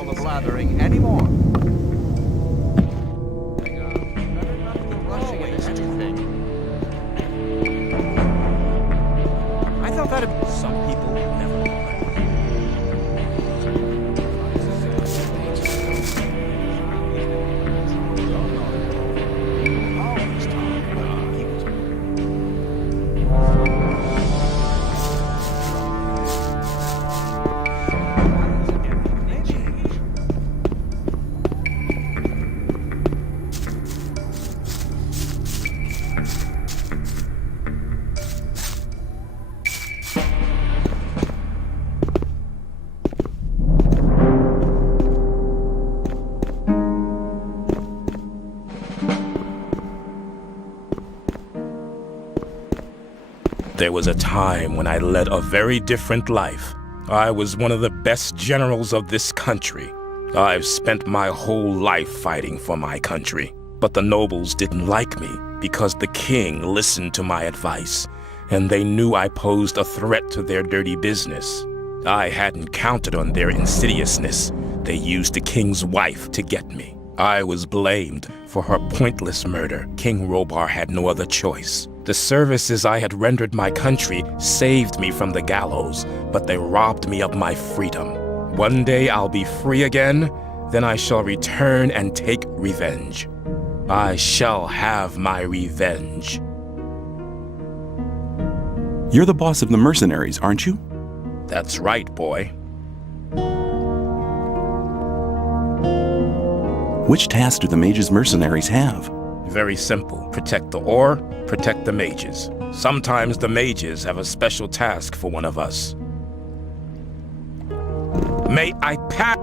all the blathering anymore. Better not be rushing into anything. I thought that'd be... Some people never know. There was a time when I led a very different life. I was one of the best generals of this country. I've spent my whole life fighting for my country. But the nobles didn't like me because the king listened to my advice, and they knew I posed a threat to their dirty business. I hadn't counted on their insidiousness. They used the king's wife to get me. I was blamed for her pointless murder. King Robar had no other choice. The services I had rendered my country saved me from the gallows, but they robbed me of my freedom. One day I'll be free again, then I shall return and take revenge. I shall have my revenge. You're the boss of the mercenaries, aren't you? That's right, boy. Which task do the mage's mercenaries have? Very simple. Protect the ore, protect the mages. Sometimes the mages have a special task for one of us. May I pass?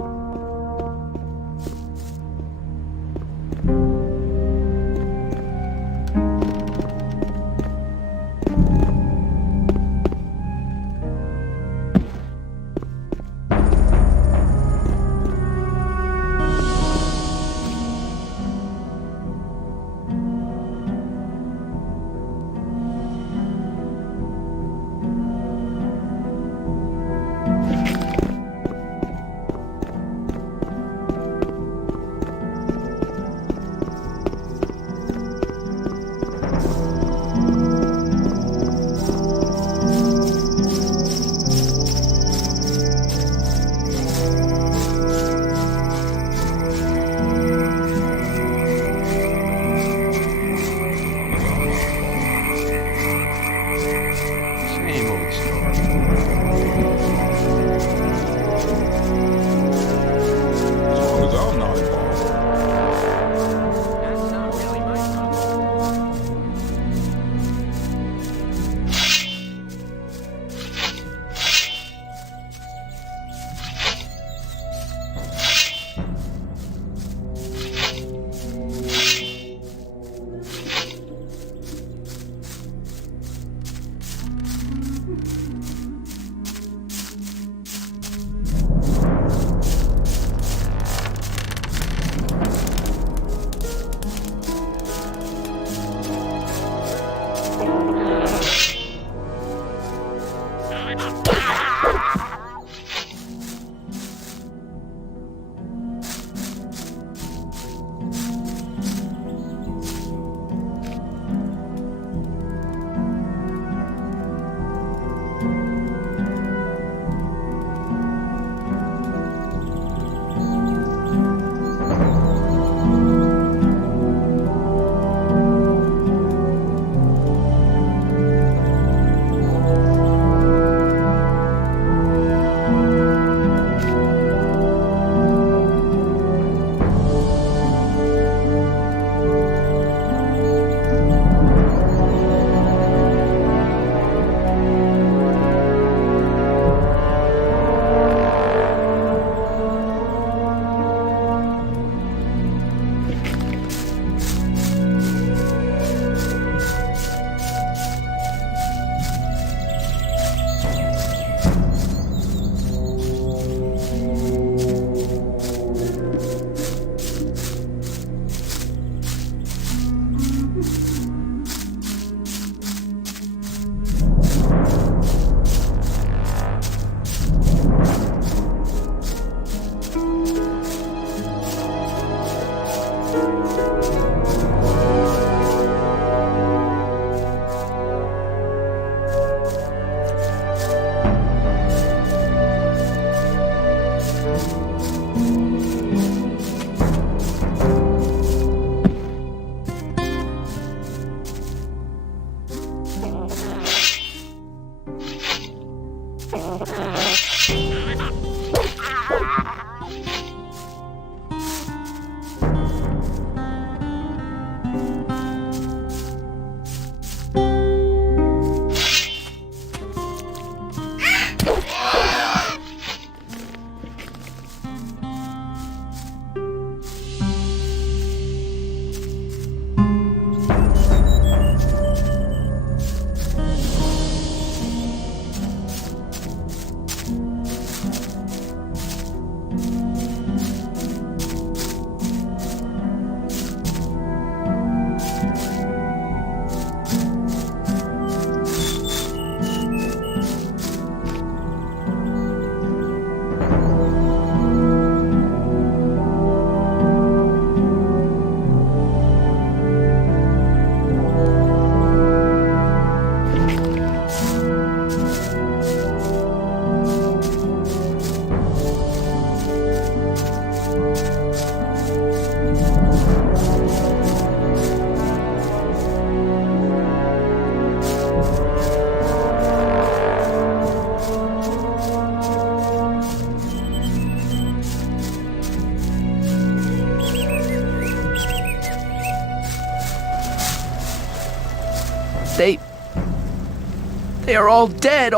They are all dead.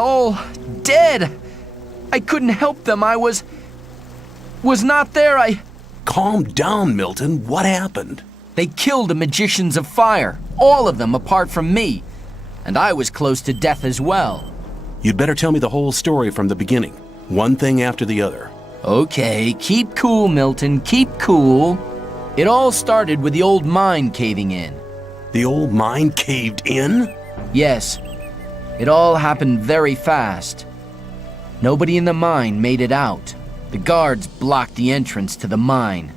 I couldn't help them. I was not there. Calm down, Milton. What happened? They killed the magicians of fire, all of them apart from me. And I was close to death as well. You'd better tell me the whole story from the beginning. One thing after the other. Okay, keep cool, Milton, keep cool. It all started with the old mine caving in. The old mine caved in? Yes. It all happened very fast. Nobody in the mine made it out. The guards blocked the entrance to the mine.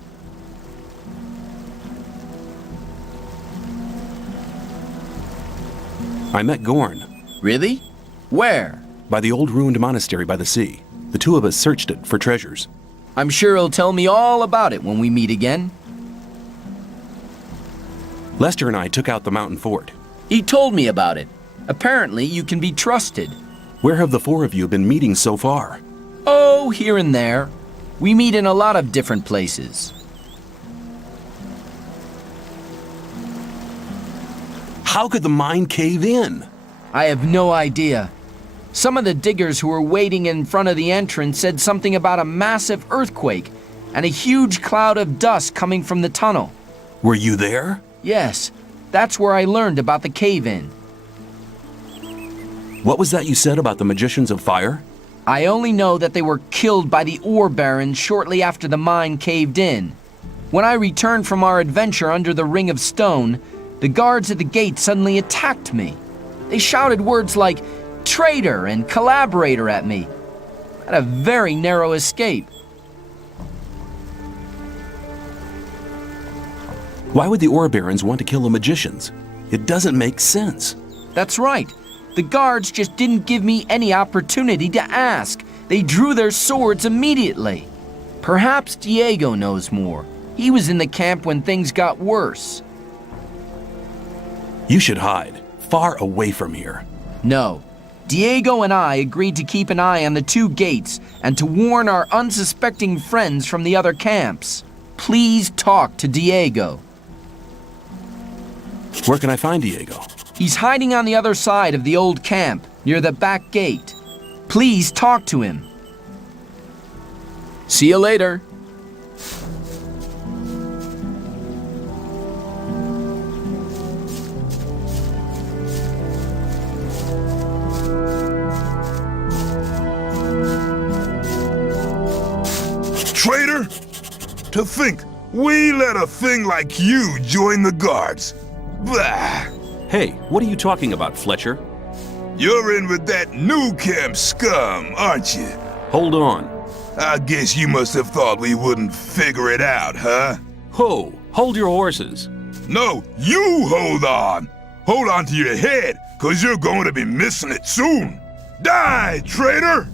I met Gorn. Really? Where? By the old ruined monastery by the sea. The two of us searched it for treasures. I'm sure he'll tell me all about it when we meet again. Lester and I took out the mountain fort. He told me about it. Apparently, you can be trusted. Where have the four of you been meeting so far? Oh, here and there. We meet in a lot of different places. How could the mine cave in? I have no idea. Some of the diggers who were waiting in front of the entrance said something about a massive earthquake and a huge cloud of dust coming from the tunnel. Were you there? Yes, that's where I learned about the cave-in. What was that you said about the magicians of fire? I only know that they were killed by the ore barons shortly after the mine caved in. When I returned from our adventure under the Ring of Stone, the guards at the gate suddenly attacked me. They shouted words like traitor and collaborator at me. I had a very narrow escape. Why would the ore barons want to kill the magicians? It doesn't make sense. That's right. The guards just didn't give me any opportunity to ask. They drew their swords immediately. Perhaps Diego knows more. He was in the camp when things got worse. You should hide, far away from here. No. Diego and I agreed to keep an eye on the two gates and to warn our unsuspecting friends from the other camps. Please talk to Diego. Where can I find Diego? He's hiding on the other side of the old camp, near the back gate. Please talk to him. See you later. Traitor! To think we let a thing like you join the guards. Bah! Hey, what are you talking about, Fletcher? You're in with that new camp scum, aren't you? Hold on. I guess you must have thought we wouldn't figure it out, huh? Ho! Hold your horses. No, you hold on! Hold on to your head, cause you're going to be missing it soon! Die, traitor!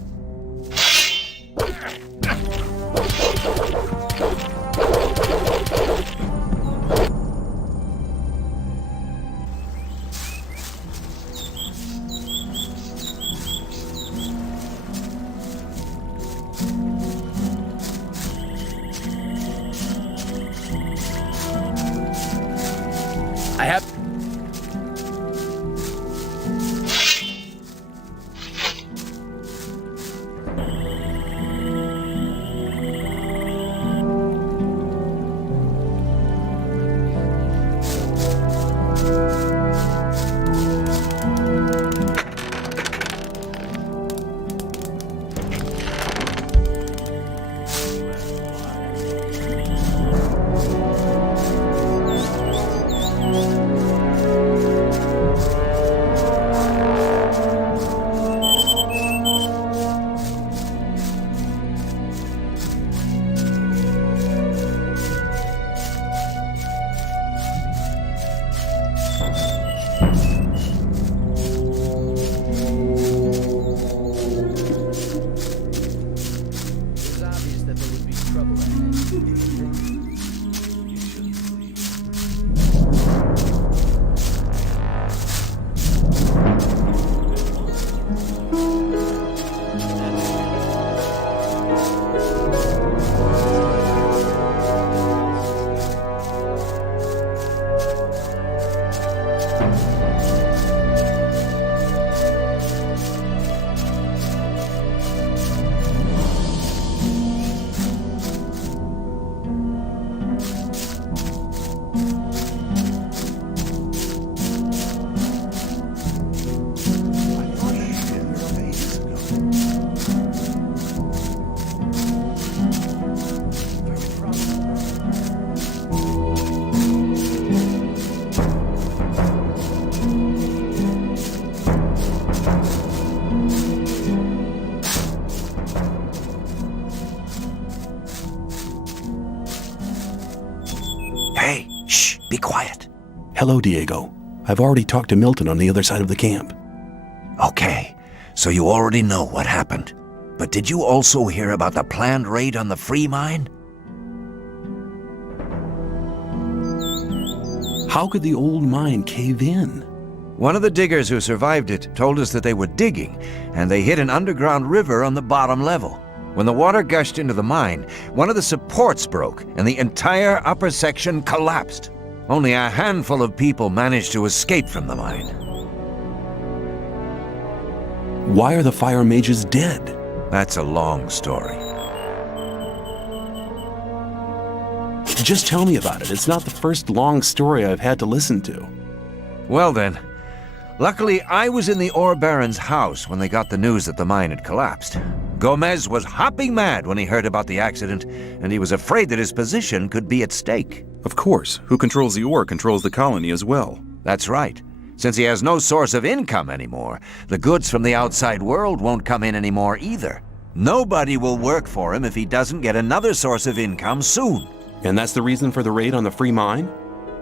Hey, shh, be quiet. Hello, Diego. I've already talked to Milton on the other side of the camp. Okay, so you already know what happened. But did you also hear about the planned raid on the free mine? How could the old mine cave in? One of the diggers who survived it told us that they were digging, and they hit an underground river on the bottom level. When the water gushed into the mine, one of the supports broke, and the entire upper section collapsed. Only a handful of people managed to escape from the mine. Why are the fire mages dead? That's a long story. Just tell me about it. It's not the first long story I've had to listen to. Well then, luckily I was in the ore baron's house when they got the news that the mine had collapsed. Gomez was hopping mad when he heard about the accident, and he was afraid that his position could be at stake. Of course, who controls the ore controls the colony as well. That's right. Since he has no source of income anymore, the goods from the outside world won't come in anymore either. Nobody will work for him if he doesn't get another source of income soon. And that's the reason for the raid on the free mine?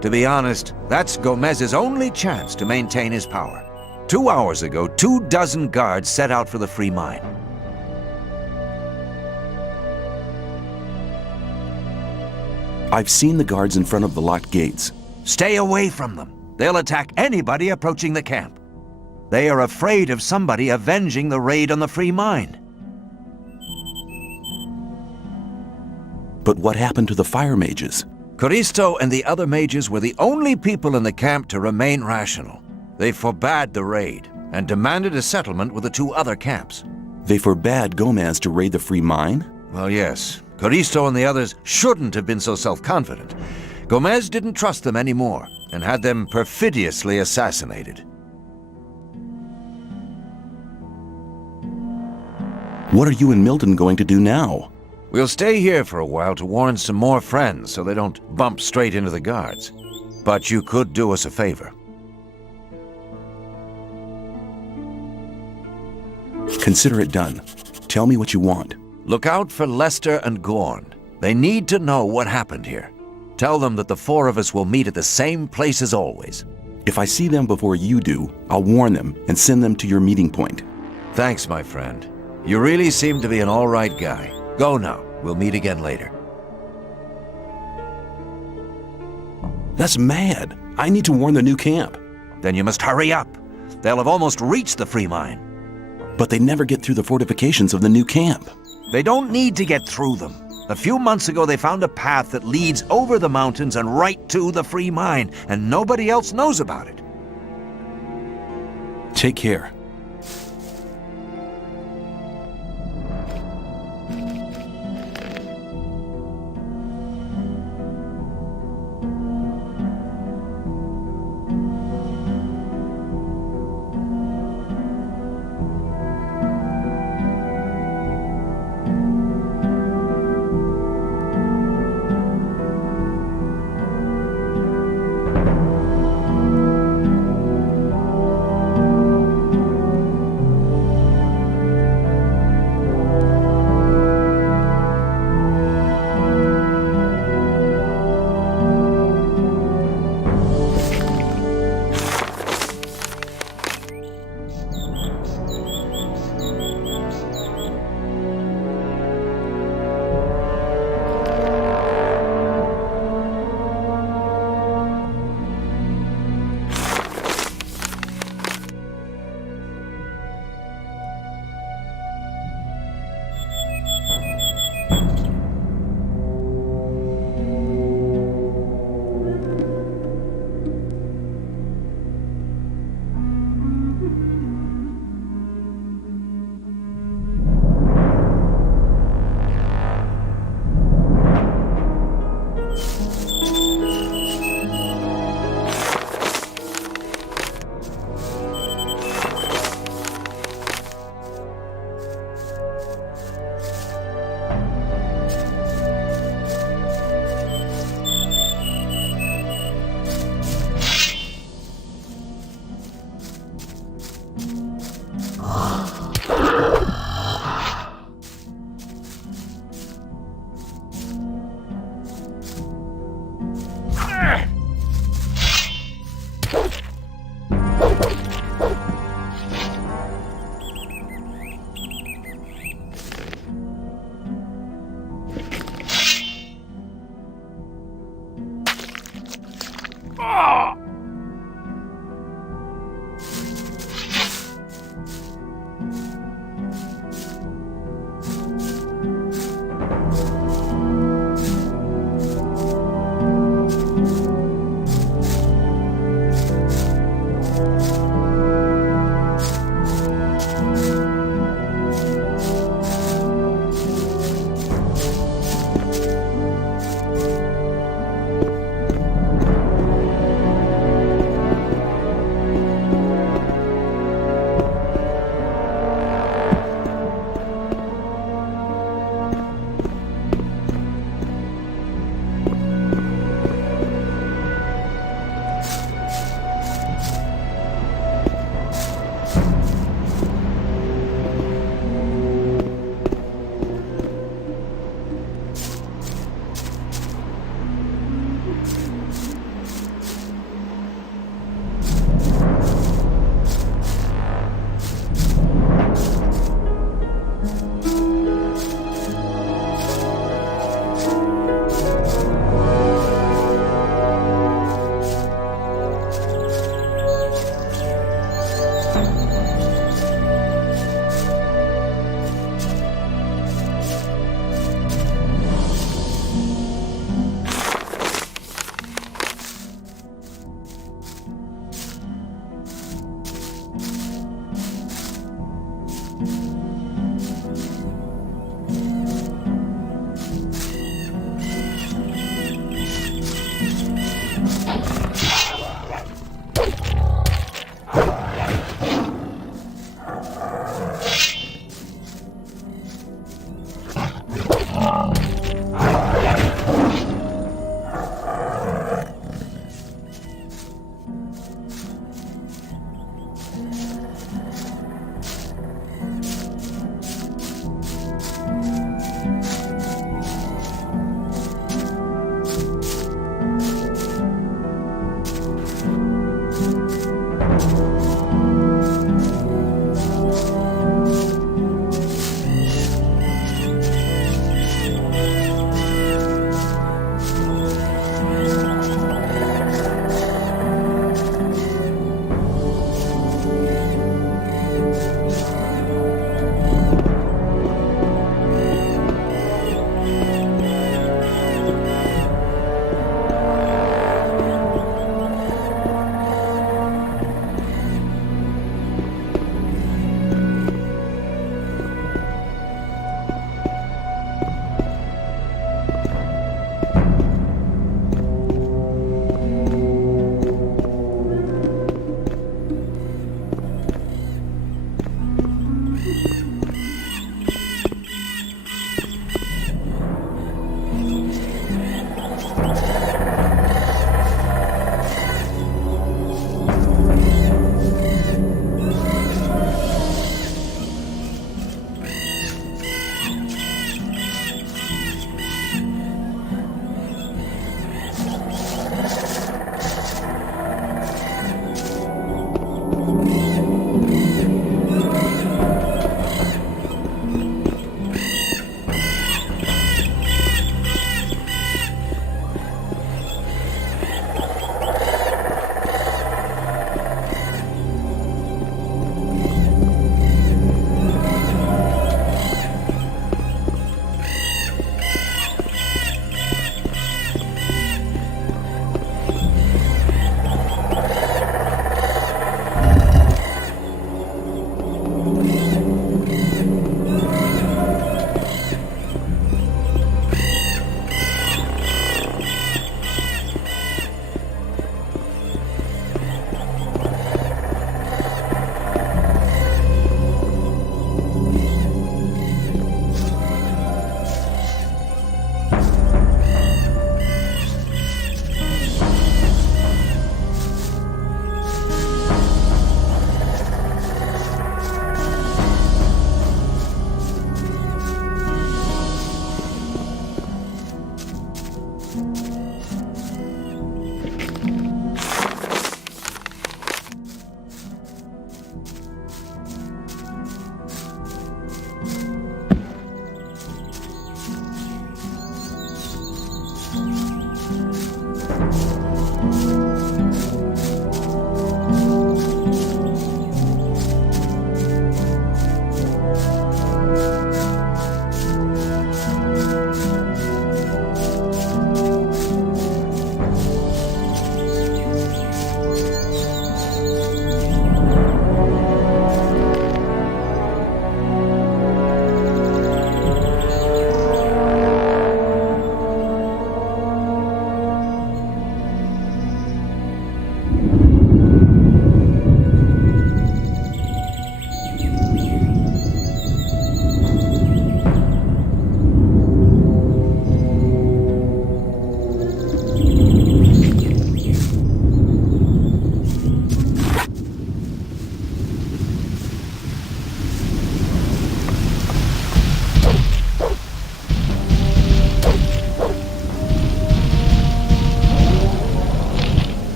To be honest, that's Gomez's only chance to maintain his power. 2 hours ago, 24 guards set out for the free mine. I've seen the guards in front of the locked gates. Stay away from them. They'll attack anybody approaching the camp. They are afraid of somebody avenging the raid on the free mine. But what happened to the fire mages? Coristo and the other mages were the only people in the camp to remain rational. They forbade the raid and demanded a settlement with the 2 other camps. They forbade Gomez to raid the free mine? Well, yes. Coristo and the others shouldn't have been so self-confident. Gomez didn't trust them anymore and had them perfidiously assassinated. What are you and Milton going to do now? We'll stay here for a while to warn some more friends so they don't bump straight into the guards. But you could do us a favor. Consider it done. Tell me what you want. Look out for Lester and Gorn. They need to know what happened here. Tell them that the 4 of us will meet at the same place as always. If I see them before you do, I'll warn them and send them to your meeting point. Thanks, my friend. You really seem to be an all right guy. Go now. We'll meet again later. That's mad. I need to warn the new camp. Then you must hurry up. They'll have almost reached the free mine. But they never get through the fortifications of the new camp. They don't need to get through them. A few months ago, they found a path that leads over the mountains and right to the free mine, and nobody else knows about it. Take care.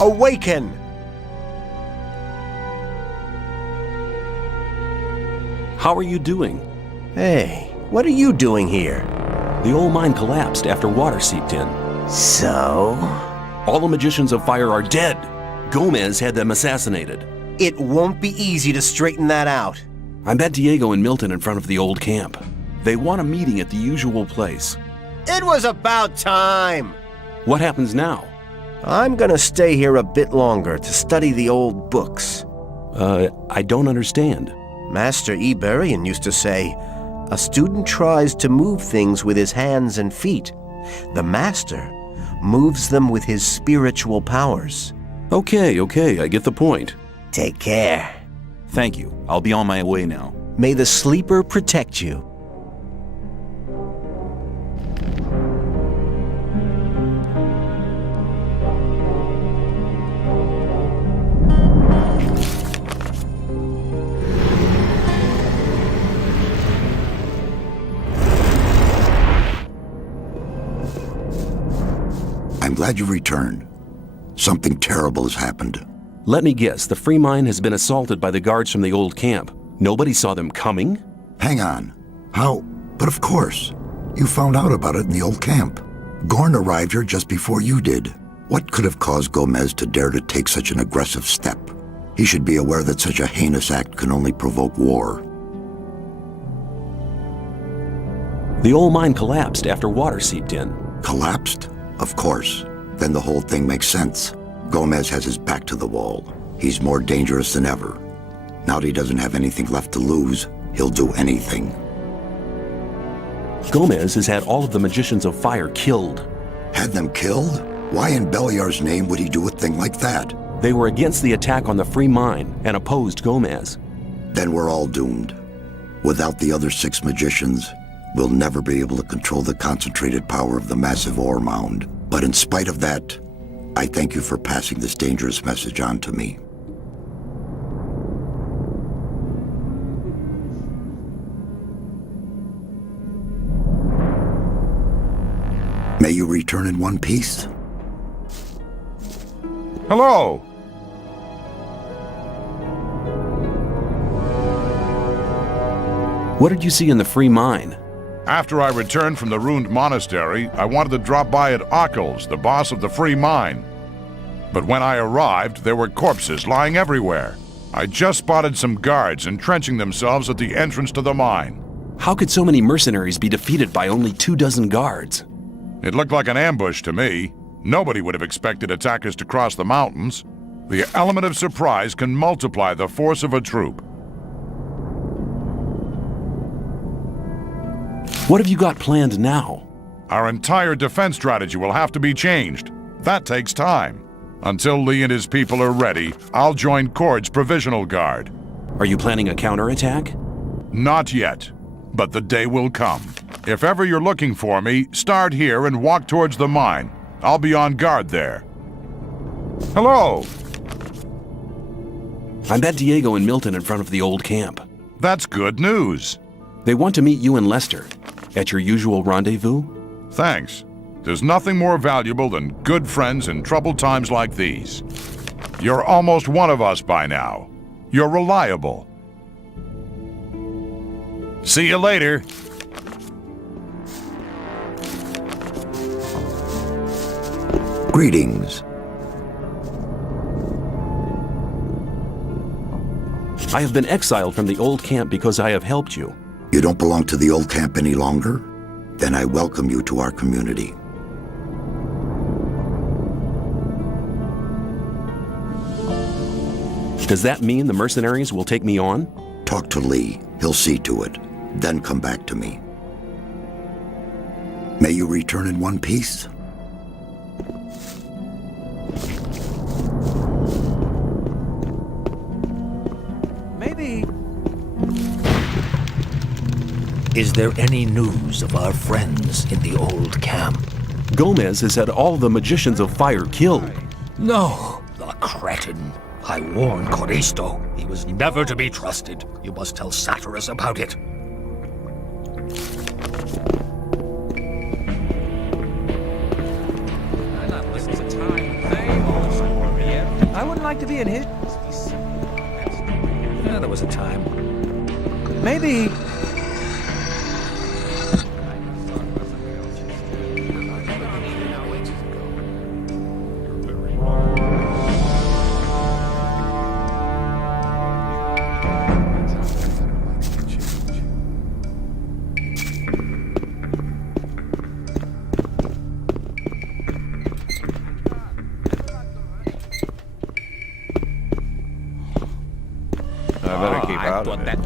Awaken! How are you doing? Hey, what are you doing here? The old mine collapsed after water seeped in. So? All the magicians of fire are dead. Gomez had them assassinated. It won't be easy to straighten that out. I met Diego and Milton in front of the old camp. They want a meeting at the usual place. It was about time! What happens now? I'm gonna stay here a bit longer to study the old books. I don't understand. Master Iberian used to say, a student tries to move things with his hands and feet. The master moves them with his spiritual powers. Okay, I get the point. Take care. Thank you. I'll be on my way now. May the sleeper protect you. I'm glad you returned. Something terrible has happened. Let me guess, the free mine has been assaulted by the guards from the old camp. Nobody saw them coming? Hang on. How? But of course. You found out about it in the old camp. Gorn arrived here just before you did. What could have caused Gomez to dare to take such an aggressive step? He should be aware that such a heinous act can only provoke war. The old mine collapsed after water seeped in. Collapsed? Of course. Then the whole thing makes sense. Gomez has his back to the wall. He's more dangerous than ever. Now that he doesn't have anything left to lose, he'll do anything. Gomez has had all of the magicians of fire killed. Had them killed? Why in Beliar's name would he do a thing like that? They were against the attack on the free mine and opposed Gomez. Then we're all doomed. Without the other 6 magicians, we'll never be able to control the concentrated power of the massive ore mound. But in spite of that, I thank you for passing this dangerous message on to me. May you return in one piece. Hello! What did you see in the free mine? After I returned from the ruined monastery, I wanted to drop by at Ockels, the boss of the free mine. But when I arrived, there were corpses lying everywhere. I just spotted some guards entrenching themselves at the entrance to the mine. How could so many mercenaries be defeated by only 24 guards? It looked like an ambush to me. Nobody would have expected attackers to cross the mountains. The element of surprise can multiply the force of a troop. What have you got planned now? Our entire defense strategy will have to be changed. That takes time. Until Lee and his people are ready, I'll join Cord's provisional guard. Are you planning a counterattack? Not yet, but the day will come. If ever you're looking for me, start here and walk towards the mine. I'll be on guard there. Hello! I met Diego and Milton in front of the old camp. That's good news. They want to meet you and Lester at your usual rendezvous. Thanks. There's nothing more valuable than good friends in troubled times like these. You're almost one of us by now. You're reliable. See you later. Greetings. I have been exiled from the old camp because I have helped you. You don't belong to the old camp any longer? Then I welcome you to our community. Does that mean the mercenaries will take me on? Talk to Lee. He'll see to it. Then come back to me. May you return in one piece. Maybe. Is there any news of our friends in the old camp? Gomez has had all the magicians of fire killed. No, the cretin. I warned Coristo. He was never to be trusted. You must tell Xardas about it. This is a time they also like to be in his... Yeah, there was a time. Maybe... I better keep out of it.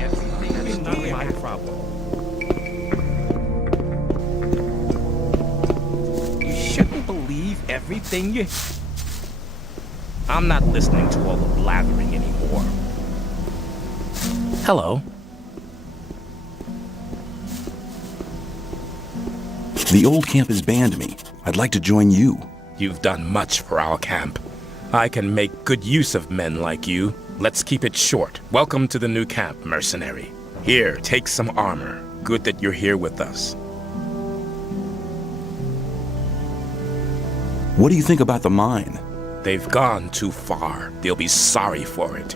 Everything is not my problem. You shouldn't believe everything you... I'm not listening to all the blathering anymore. Hello. The old camp has banned me. I'd like to join you. You've done much for our camp. I can make good use of men like you. Let's keep it short. Welcome to the new camp, mercenary. Here, take some armor. Good that you're here with us. What do you think about the mine? They've gone too far. They'll be sorry for it.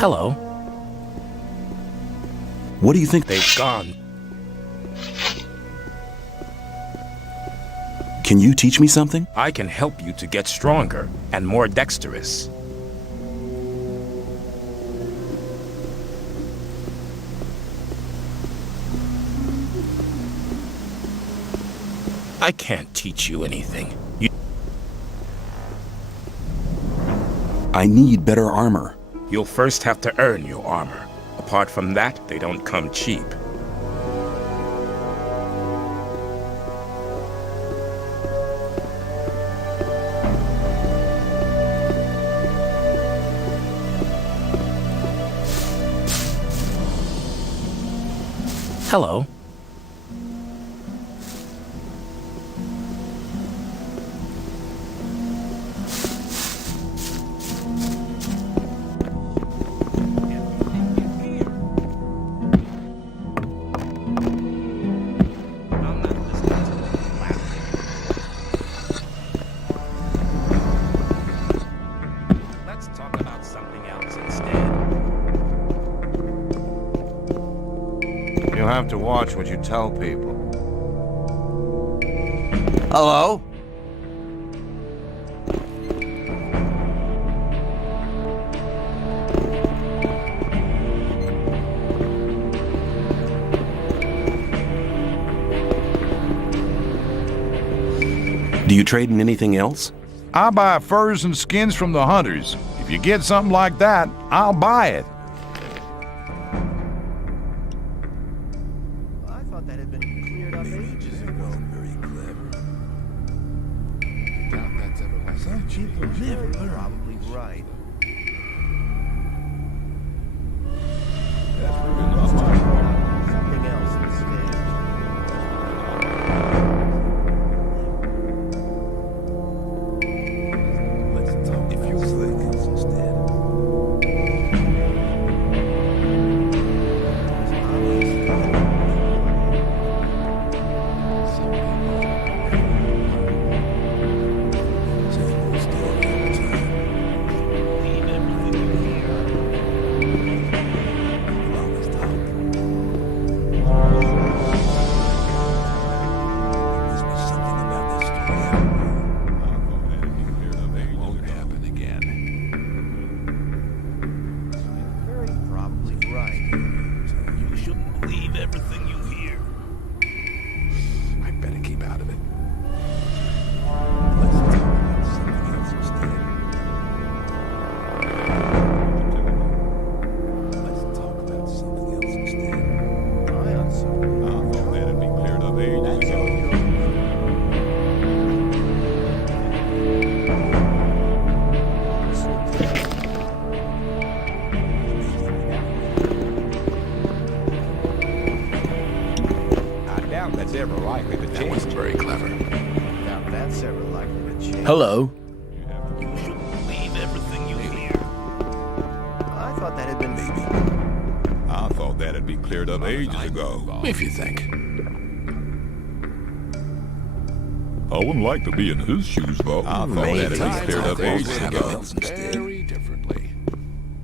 Hello. What do you think? They've gone. Can you teach me something? I can help you to get stronger and more dexterous. I can't teach you anything. I need better armor. You'll first have to earn your armor. Apart from that, they don't come cheap. Hello. You have to watch what you tell people. Hello? Do you trade in anything else? I buy furs and skins from the hunters. If you get something like that, I'll buy it. I thought that had been cleared up ages ago. Very clever. Some people never learn. Probably right. Something else instead. Let's talk if you think instead. that's ever likely to change. That wasn't very clever. Doubt that's ever likely to change. Hello. You shouldn't believe everything you hear. I thought that had been... Maybe. I thought that'd be cleared up ages ago. If you think. I wouldn't like to be in his shoes, though. I thought that'd be cleared up ages ago. Very differently.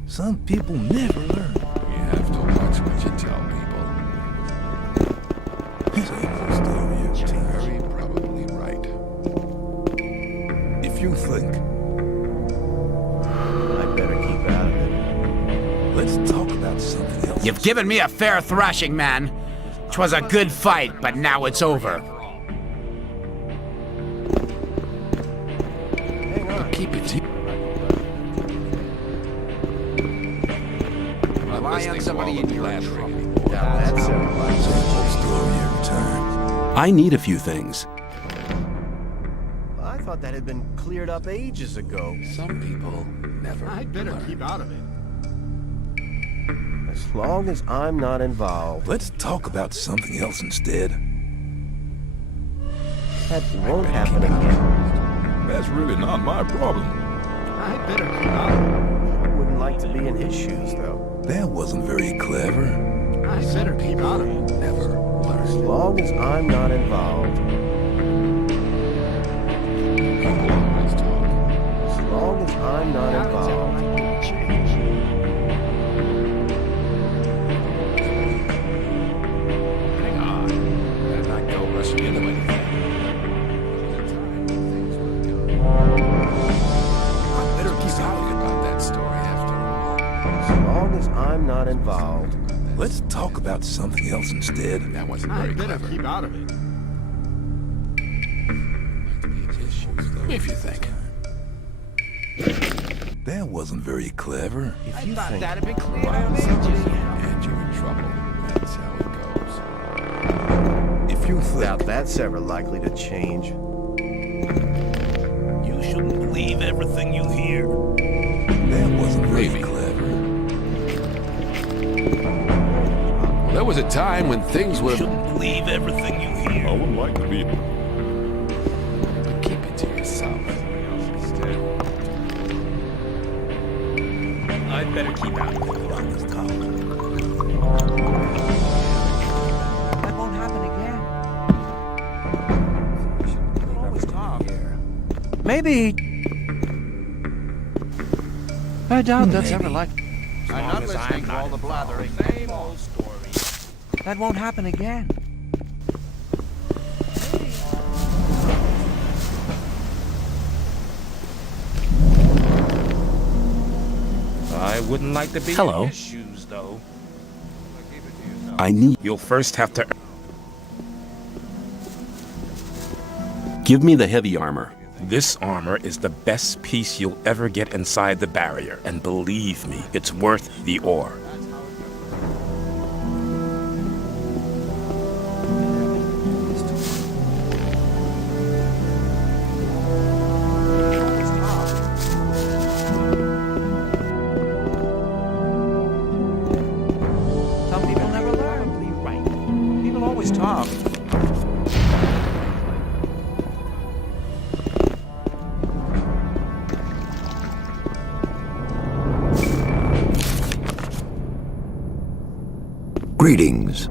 Some people never learn. You have to watch what you tell people. You're very probably right. If you think. I'd better keep out of it. Let's talk about something else. You've given me a fair thrashing, man. 'Twas a good fight, but now it's over. Keep it here. Rely on somebody in your trouble. Doubt that's ever likely to change. I need a few things. I thought that had been cleared up ages ago. Some people never. I'd better keep out of it. As long as I'm not involved. Let's talk about something else instead. That won't happen again. That's really not my problem. I'd better keep out of it. I wouldn't like to be in his shoes, though. That wasn't very clever. I'd better keep out of it. Never As learn. long as I'm not involved. People always talk. As long as I'm not Doubt it's ever involved. likely to change. Hang on. Better not go rushing into anything. I better keep out about that story after all. As long as I'm not involved. Let's talk about something else instead. That wasn't very I'd better clever. keep out of it. If you think. That wasn't very clever. If you Thought think... that'd be cleared Rely up on ages somebody ago. and you're in trouble. That's how it goes. If you think. Doubt that's ever likely to change. You shouldn't believe everything you hear. That wasn't very Maybe. clever. Well, there was a time when things would have. Shouldn't believe everything you hear. I wouldn't like to be... But keep it to yourself. I'd better keep out of it. That won't happen again. People always talk. Maybe. I doubt that's ever like. I'm not listening to all the blathering. Same old story. That won't happen again. I wouldn't like to be Hello. in his shoes, though. I need. You'll first have to. Give me the heavy armor. This armor is the best piece you'll ever get inside the barrier, and believe me, it's worth the ore. Some people never learn. Right. People always talk. Greetings.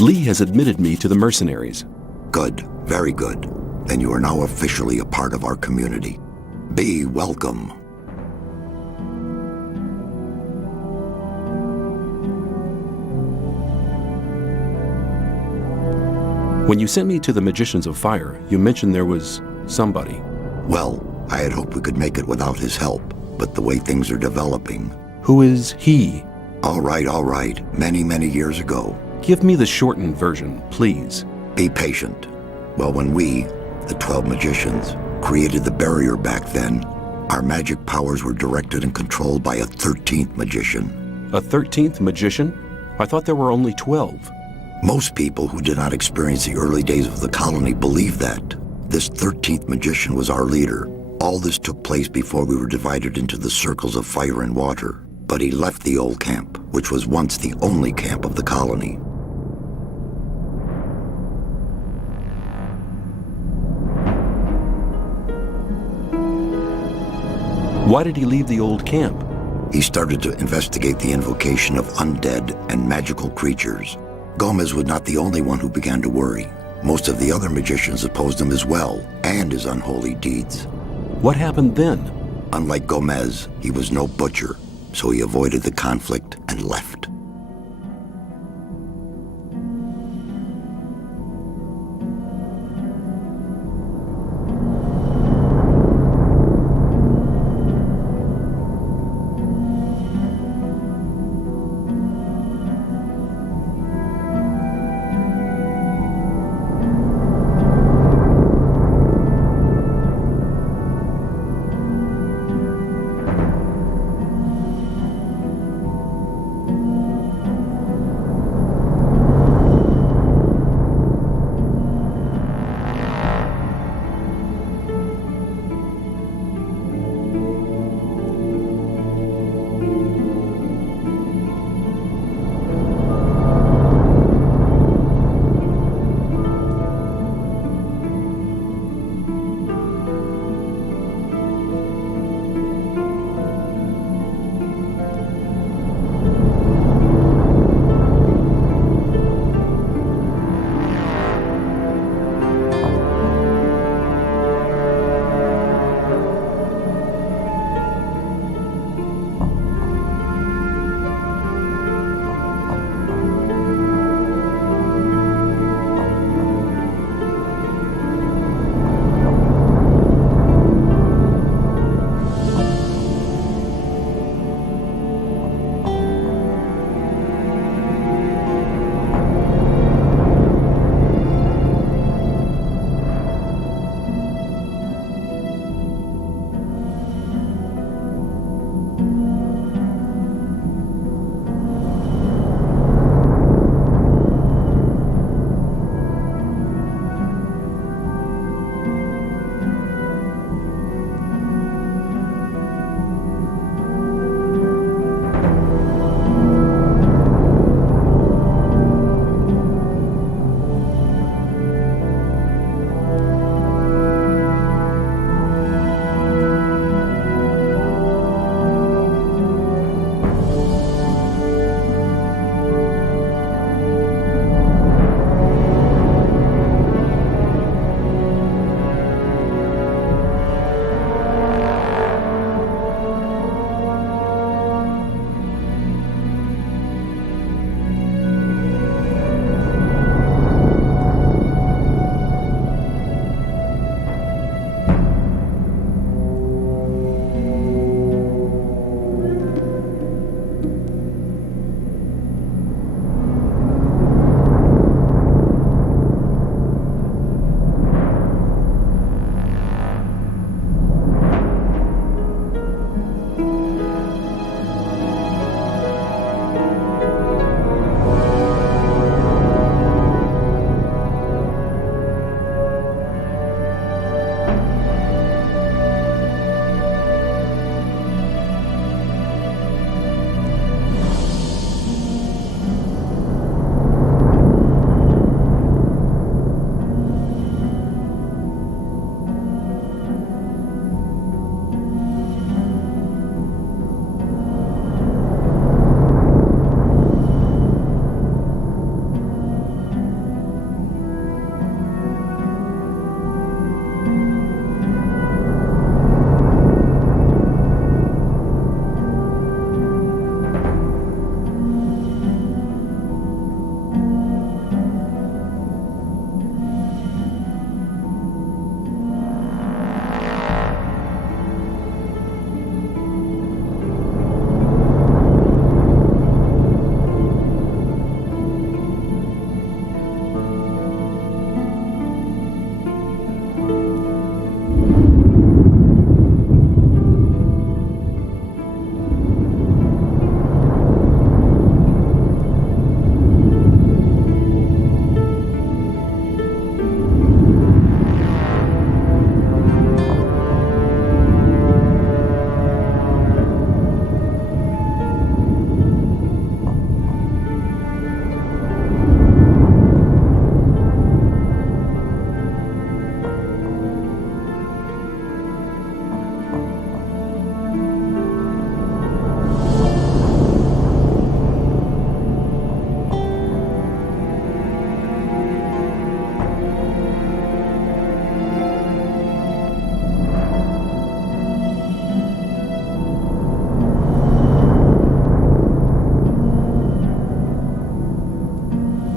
Lee has admitted me to the mercenaries. Good, very good. Then you are now officially a part of our community. Be welcome. When you sent me to the Magicians of Fire, you mentioned there was somebody. Well, I had hoped we could make it without his help, but the way things are developing... Who is he? All right. Many, many years ago. Give me the shortened version, please. Be patient. Well, when we, the 12 magicians, created the barrier back then, our magic powers were directed and controlled by a 13th magician. A 13th magician? I thought there were only 12. Most people who did not experience the early days of the colony believe that. This 13th magician was our leader. All this took place before we were divided into the circles of fire and water. But he left the old camp, which was once the only camp of the colony. Why did he leave the old camp? He started to investigate the invocation of undead and magical creatures. Gomez was not the only one who began to worry. Most of the other magicians opposed him as well, and his unholy deeds. What happened then? Unlike Gomez, he was no butcher, so he avoided the conflict and left.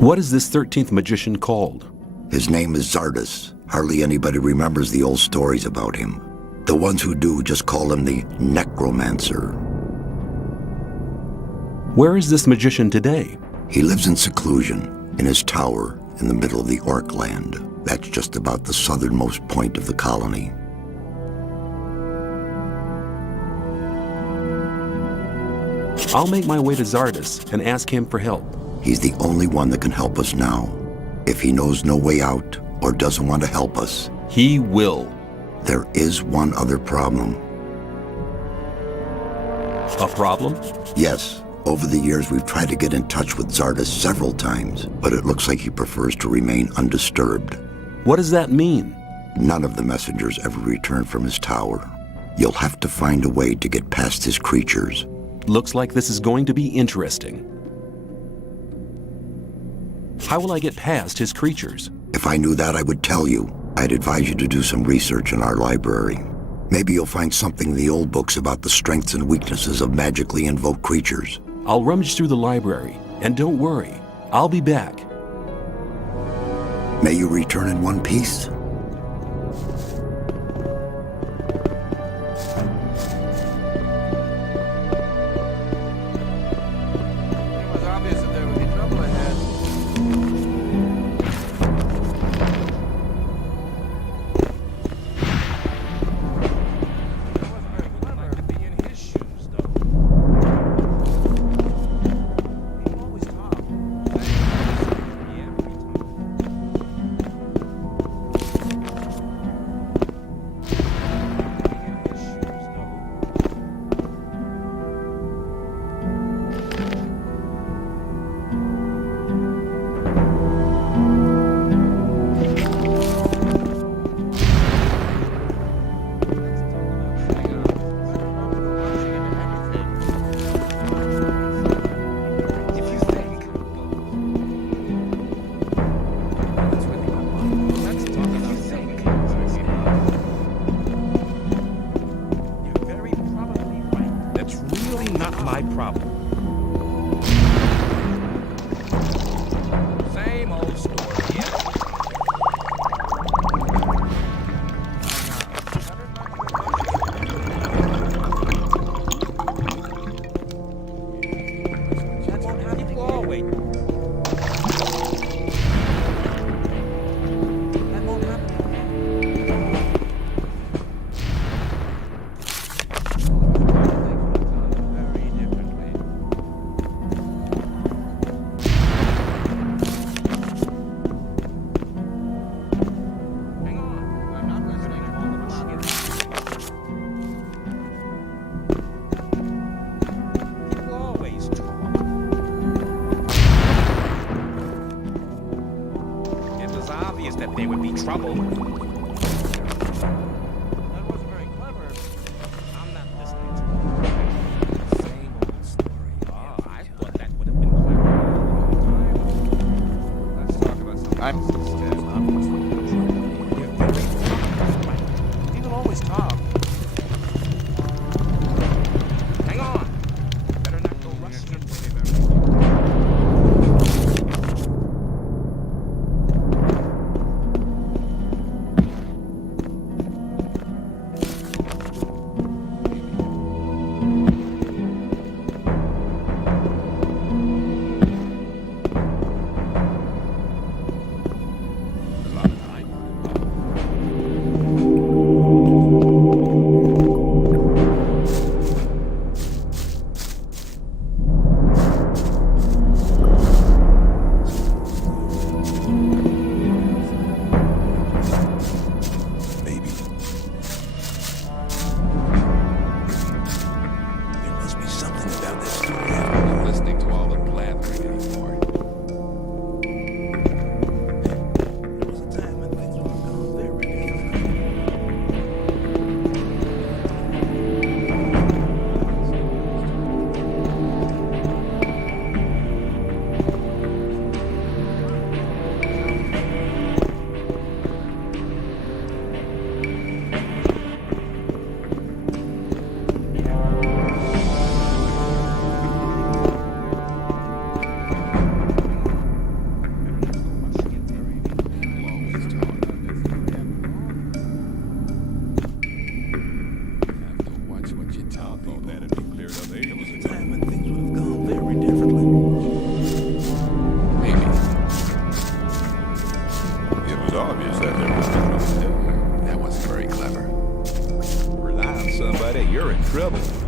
What is this 13th magician called? His name is Xardas. Hardly anybody remembers the old stories about him. The ones who do just call him the Necromancer. Where is this magician today? He lives in seclusion, in his tower in the middle of the Orc land. That's just about the southernmost point of the colony. I'll make my way to Xardas and ask him for help. He's the only one that can help us now. If he knows no way out or doesn't want to help us, he will. There is one other problem. A problem? Yes. Over the years, we've tried to get in touch with Xardas several times, but it looks like he prefers to remain undisturbed. What does that mean? None of the messengers ever returned from his tower. You'll have to find a way to get past his creatures. Looks like this is going to be interesting. How will I get past his creatures? If I knew that, I would tell you. I'd advise you to do some research in our library. Maybe you'll find something in the old books about the strengths and weaknesses of magically invoked creatures. I'll rummage through the library, and don't worry, I'll be back. May you return in one piece.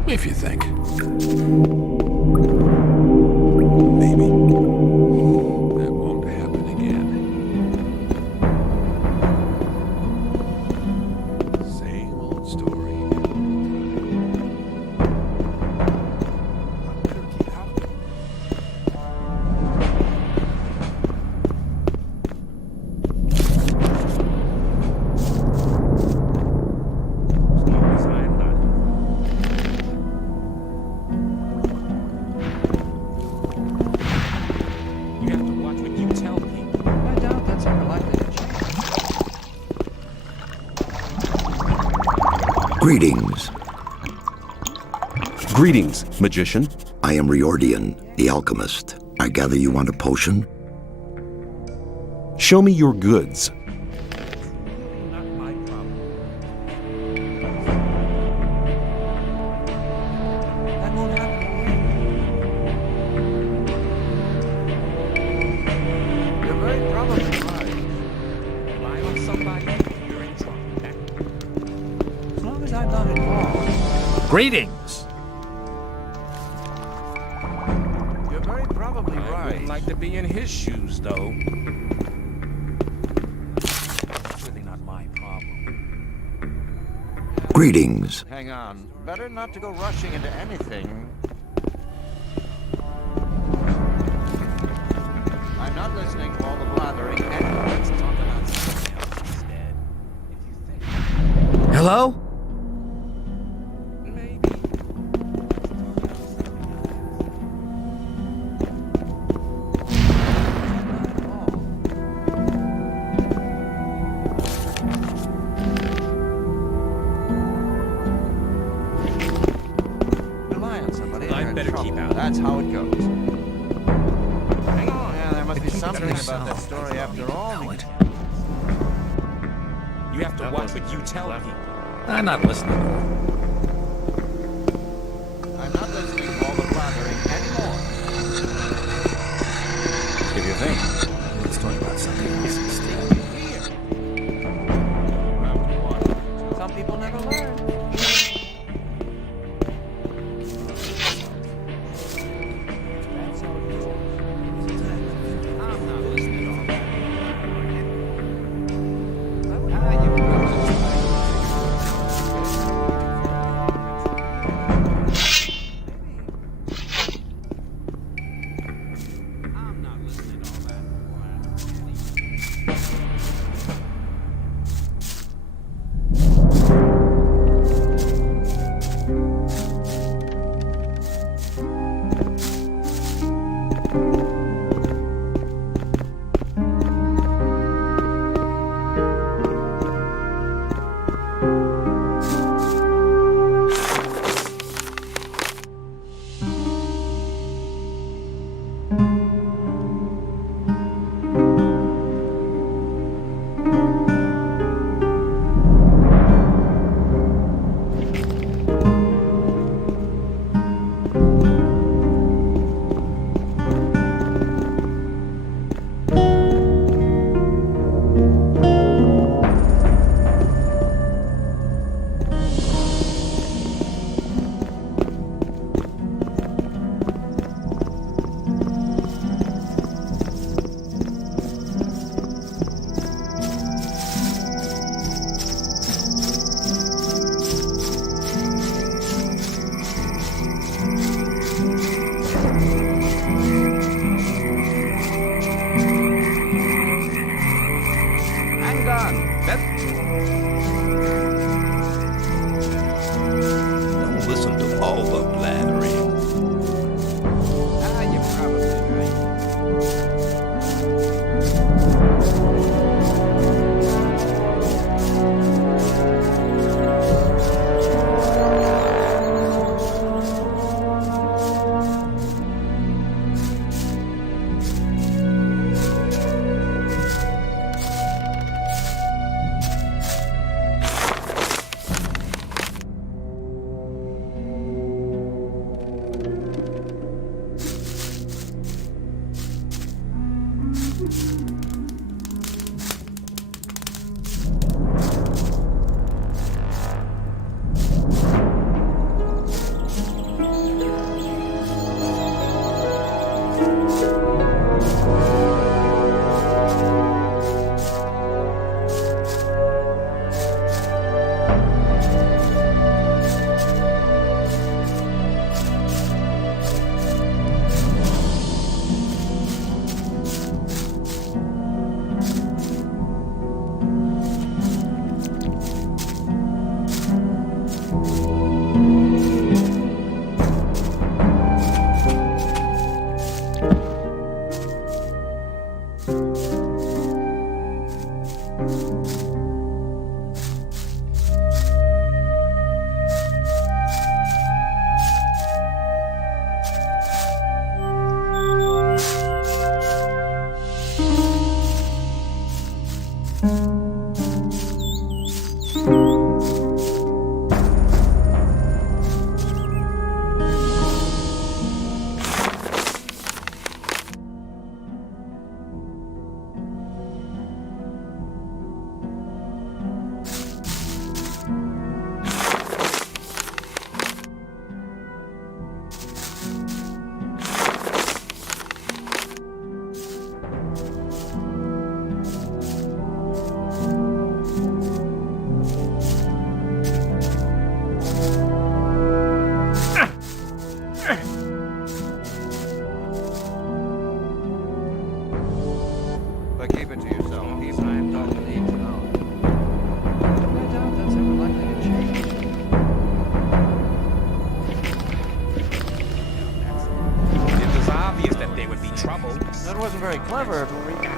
If you think. Maybe. That won't happen again. Same old story. You have to watch what you tell people. I doubt that's ever likely to change. Greetings. Greetings, magician. I am Riordian, the alchemist. I gather you want a potion? Show me your goods. Not my problem. That won't happen again. You're very probably right. Rely on somebody, you're in trouble. As long as I'm not involved. Greetings. You're very probably I right. wouldn't like to be in his shoes, though. It's really not my problem. Greetings. Hang on. Better not to go rushing into anything. I'm not listening to all the blathering. Let's talk about something else instead. If you think. Hello? Maybe. Rely on somebody. I and you're in better trouble. keep out. That's how it goes. Hang on. Yeah, there must be something about that story after all. You have to watch what you tell people. I'm not listening. I'm not listening to all the blathering anymore. If you think. Let's talk about something else instead. Some people never learn. I'm not listening to all that. I'm not listening to all that.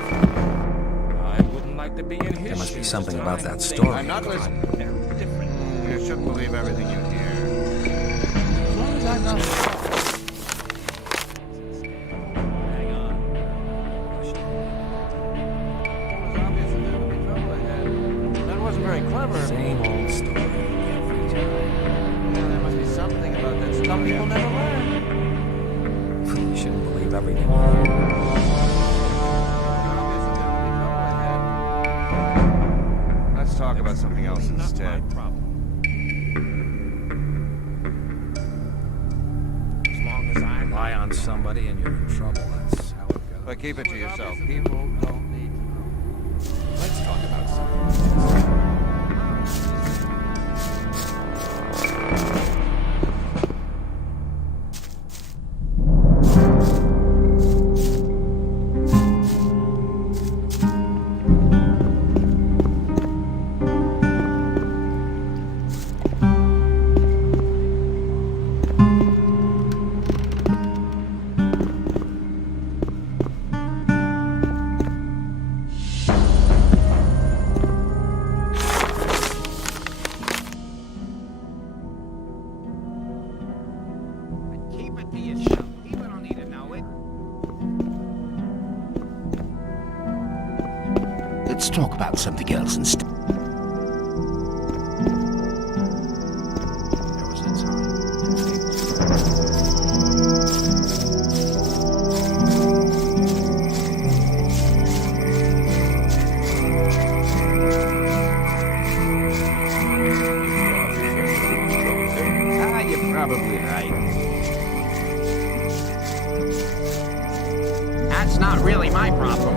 I wouldn't like to be in his There must be shoes something about that tonight. story. I'm not listening. Very different. You shouldn't believe everything you hear. As long as I'm not wrong. Hang on. It was obvious that there would be trouble ahead. That wasn't very clever. Same old story every time. Yeah, there must be something about that stuff people never learn. You shouldn't believe everything. Let's talk about something else instead. As long as I lie on somebody and you're in trouble, that's how it goes. But keep it to yourself. People don't need to know. Let's talk about something. Keep it to yourself. People don't need to know it. Let's talk about something else instead. There was a time. You're probably right. That's not really my problem.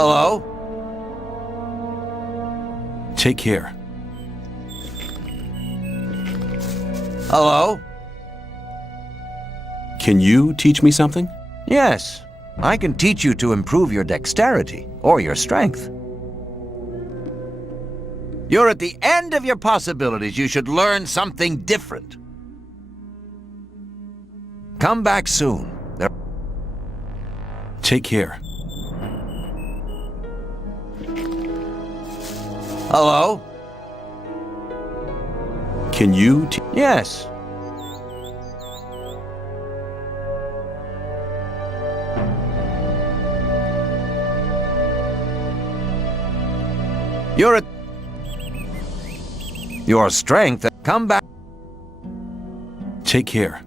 Hello? Take care. Hello? Can you teach me something? Yes, I can teach you to improve your dexterity or your strength. You're at the end of your possibilities. You should learn something different. Come back soon. Take care. Hello? Can you Yes. You're at your strength. Come back. Take care.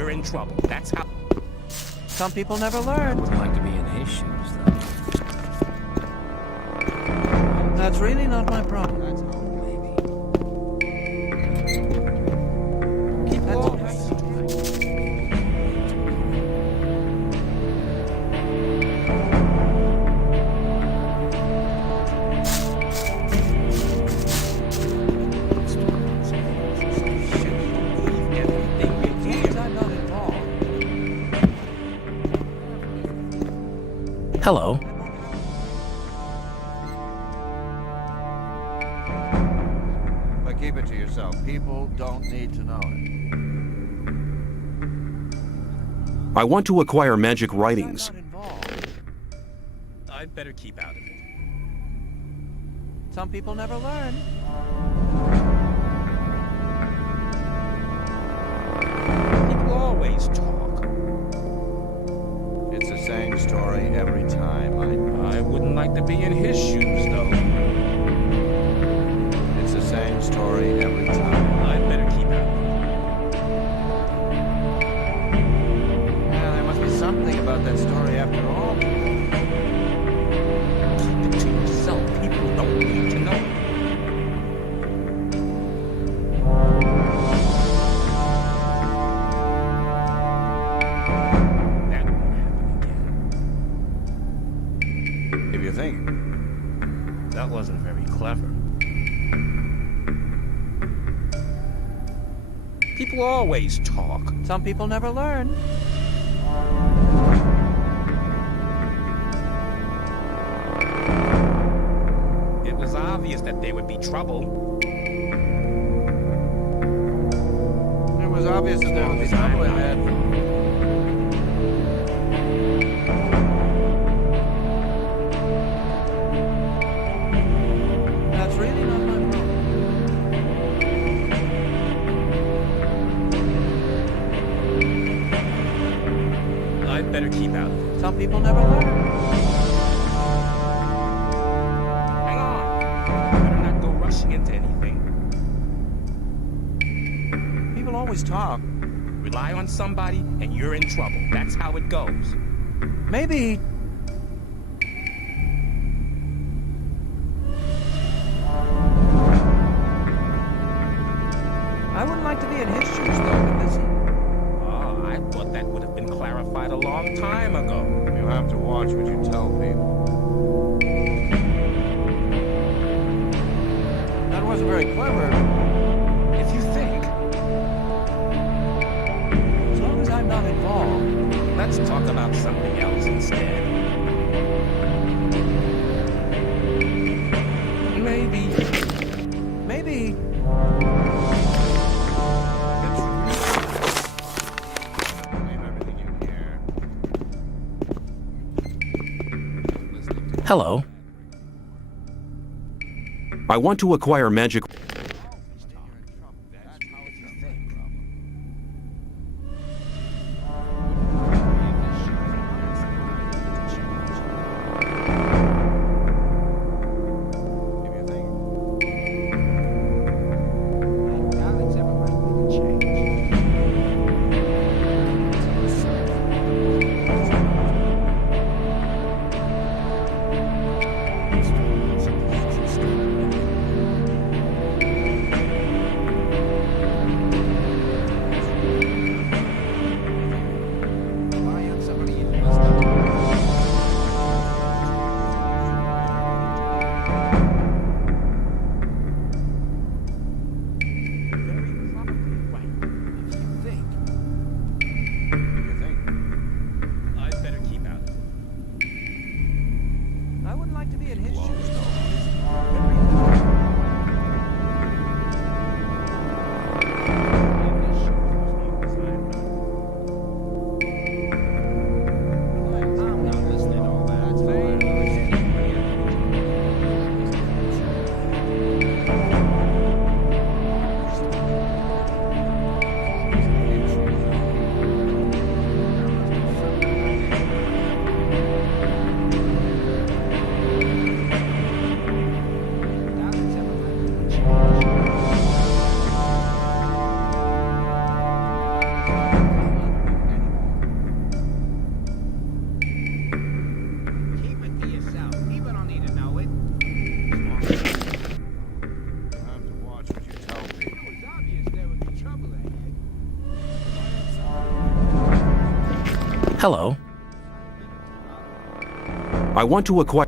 you're in trouble. That's how... Some people never learn. I would like to be in his shoes, though. That's really not my problem. That's how maybe. Keep going. Hello. But keep it to yourself. People don't need to know it. I want to acquire magic writings. I'd better keep out of it. Some people never learn. People always talk. It's the same story every time. I wouldn't like to be in his shoes, though. It's the same story every time. I'd better keep out of Yeah, there must be something about that story after all. it. Keep it to yourself. People don't need to know. That won't happen again. If you think. That wasn't very clever. People always talk. Some people never learn. It was obvious that there would be trouble. It was obvious that there would be trouble ahead. That's really not my problem. I'd better keep out of it. Some people never learn. Hang on. Better not go rushing into anything. People always talk. Rely on somebody and you're in trouble. That's how it goes. Maybe. I wouldn't like to be in his shoes, though, because Oh, I thought that would have been clarified a long time ago. you have to watch what you tell people. That wasn't very clever. If you think, As long as I'm not involved. let's talk about something else instead. Maybe. Maybe. Believe everything you hear. Hello. I want to acquire magic. If you think. Alex, ever likely to change? Hello. I want to acquire...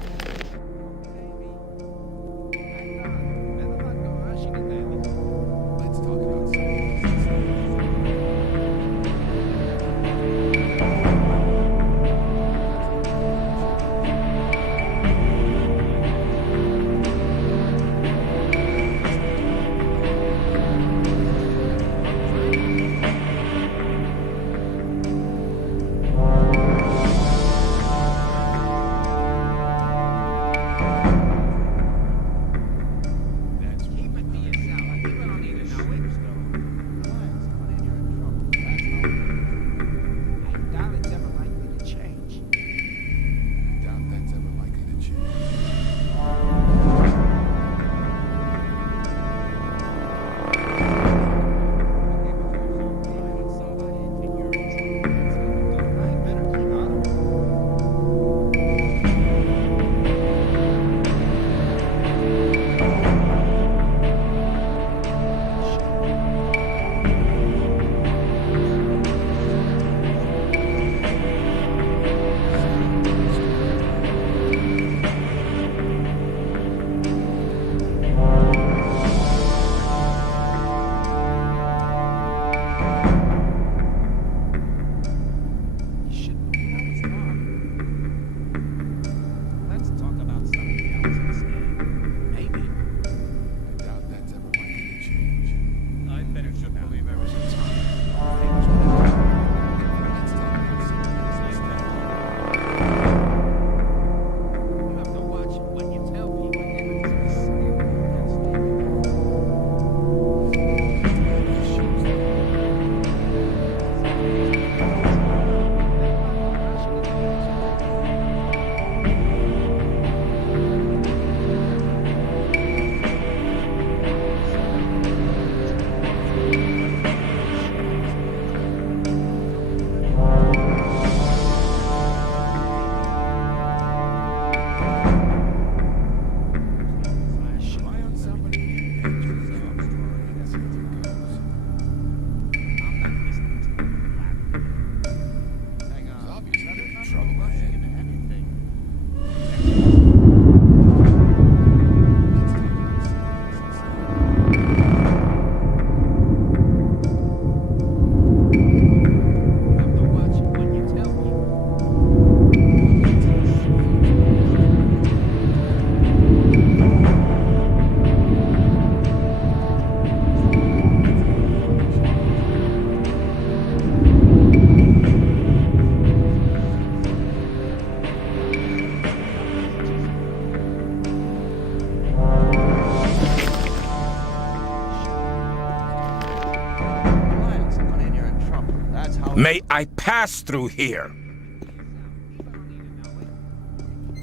May I pass through here?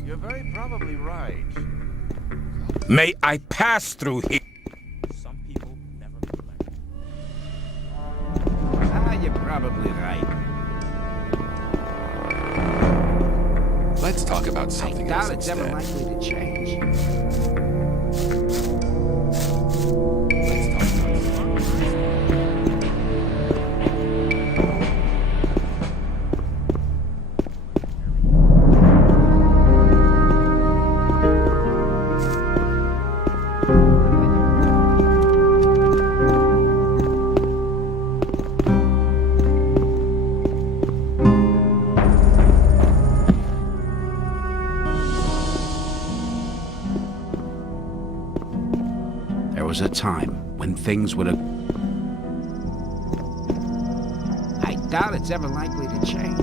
You're very probably right. May I pass through here? Some people never reflect. You're probably right. Let's talk about something I else doubt it's ever instead. likely to change. Let's talk about something. There was a time when things would have... I doubt it's ever likely to change.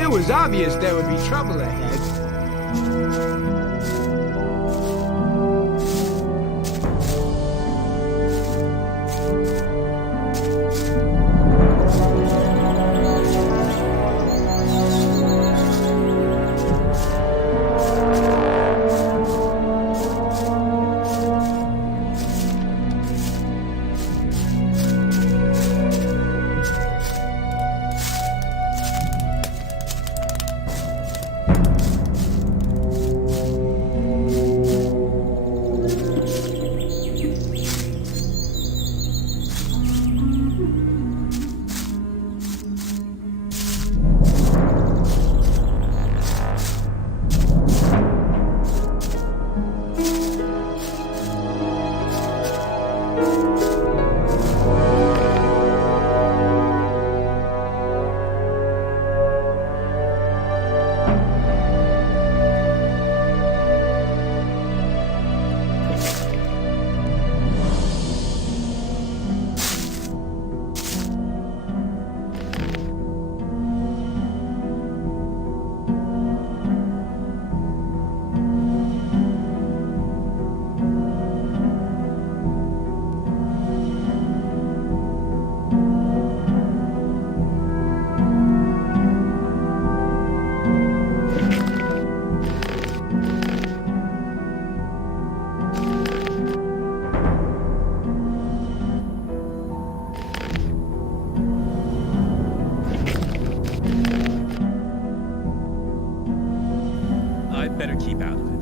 It was obvious there would be trouble ahead. keep out of it.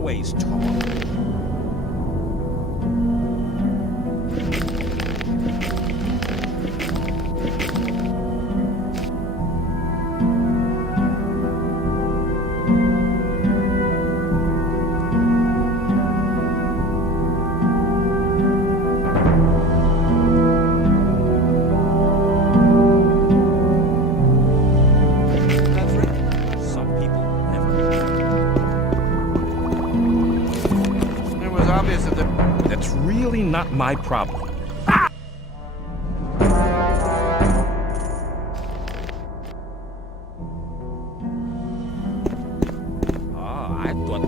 always talk. That's really not my problem. I thought...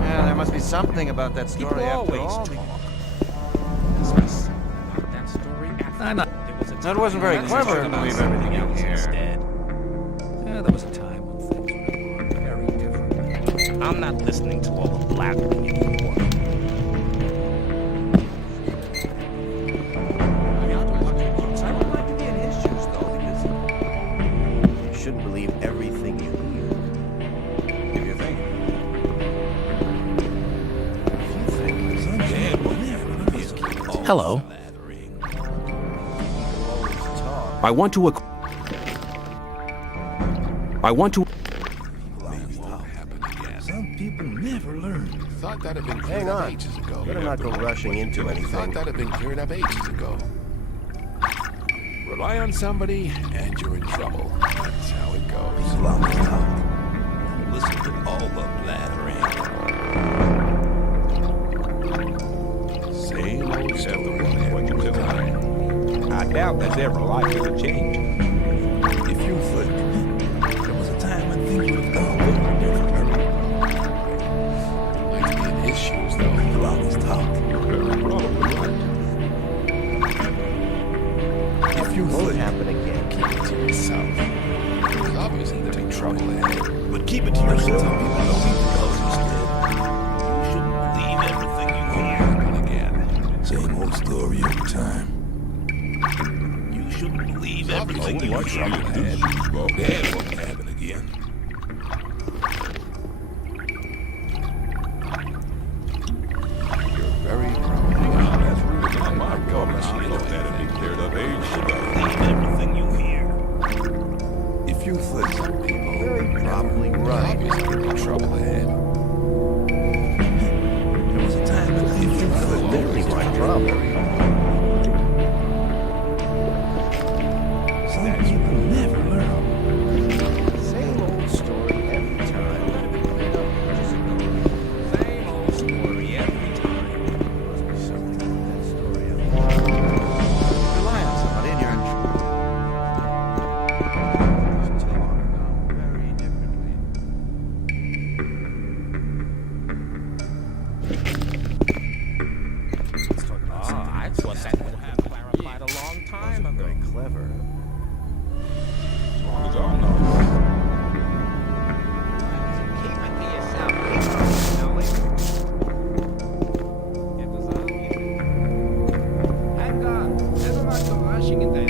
Yeah, there must be something about that story People after always all. talk. That story after... I'm not. That wasn't very clever to leave everything in here. Instead. Yeah, there was a time when things were very different. I'm not listening to all the blabbering anymore. I would like to be in his shoes, though, because you shouldn't believe everything you hear. If you think. Hello. I want to. Some people never learn. Thought that had been cleared Hang up on. ages ago. Better not go rushing into Thought anything. that had been cleared up ages ago. Rely on somebody, and you're in trouble. That's how it goes. Listen to all the blathering. Same old story. I doubt that's ever likely to change. If you think there was a time when things would have gone a little different. Like to be in his shoes, though. You always talk. Probably right. If you Won't think, happen again. keep it to yourself. There's obviously big trouble ahead. But keep it to yourself. Some people don't need to know instead. You shouldn't believe everything you hear. Again. Same old story every time. You shouldn't believe everything you hear. That won't happen again. You're very probably that's really not my problem. I know that'd be cleared up ages ago. Believe everything you hear. If you think some people Very probably right. obviously in trouble ahead. There was a time when if you think Very my problem. some people never learn. Same old story every time. Same old story every time. Must be something about that story. Rely on somebody and you're in trouble. Very differently. I thought that would have clarified a long time ago. Very clever. As long as I know. Keep it to yourself. It was obvious. Hang on. Never mind the rushing in there.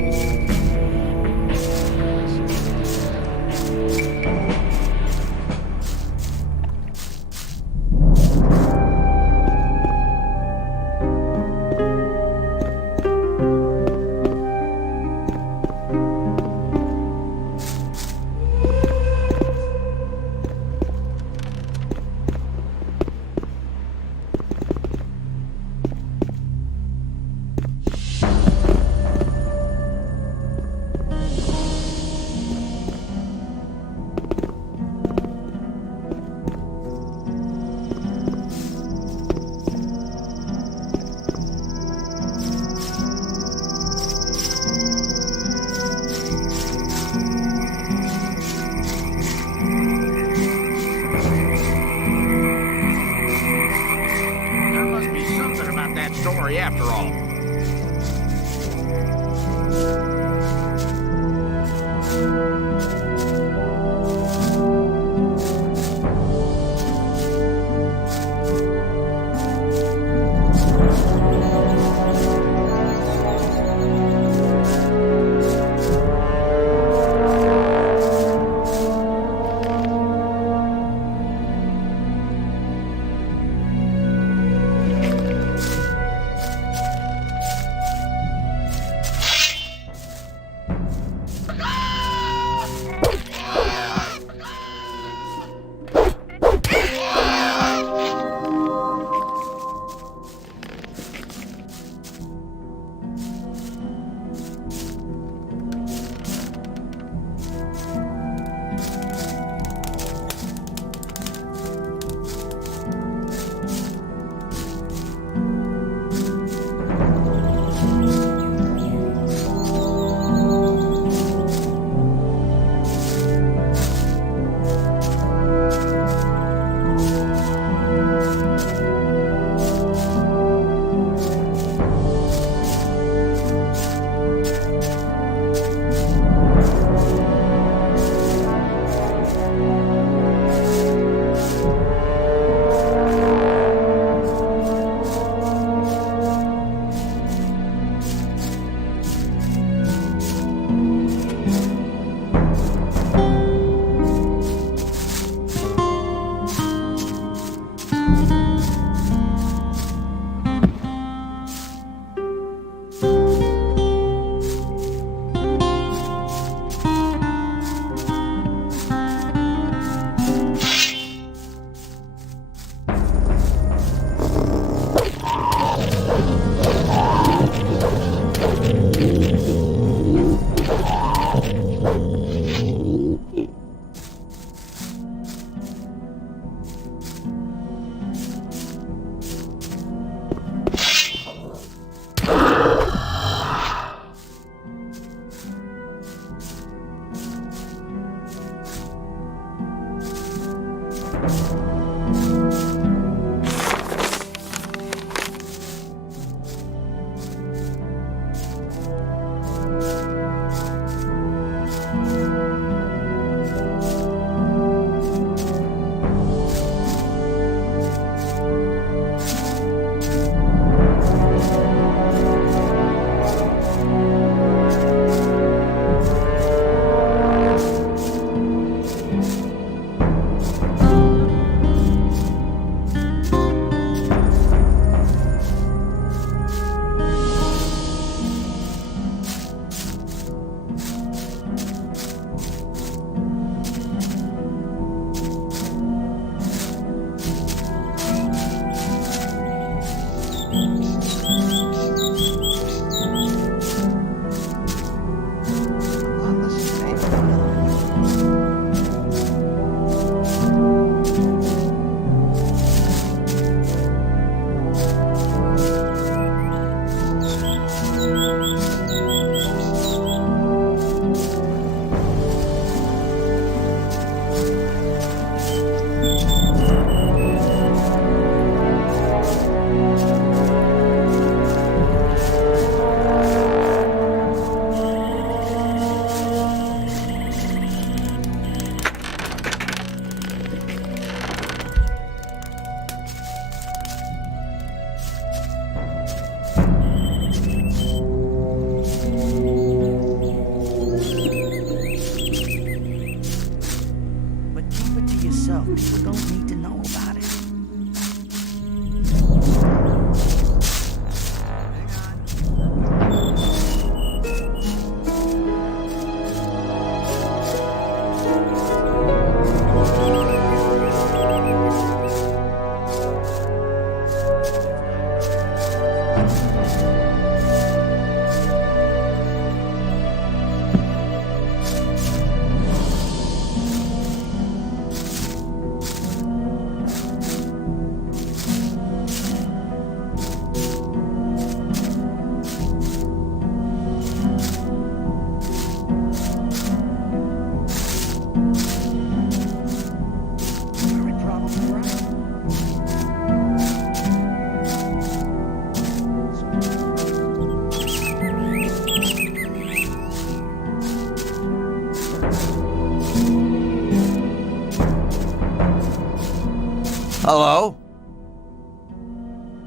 Hello?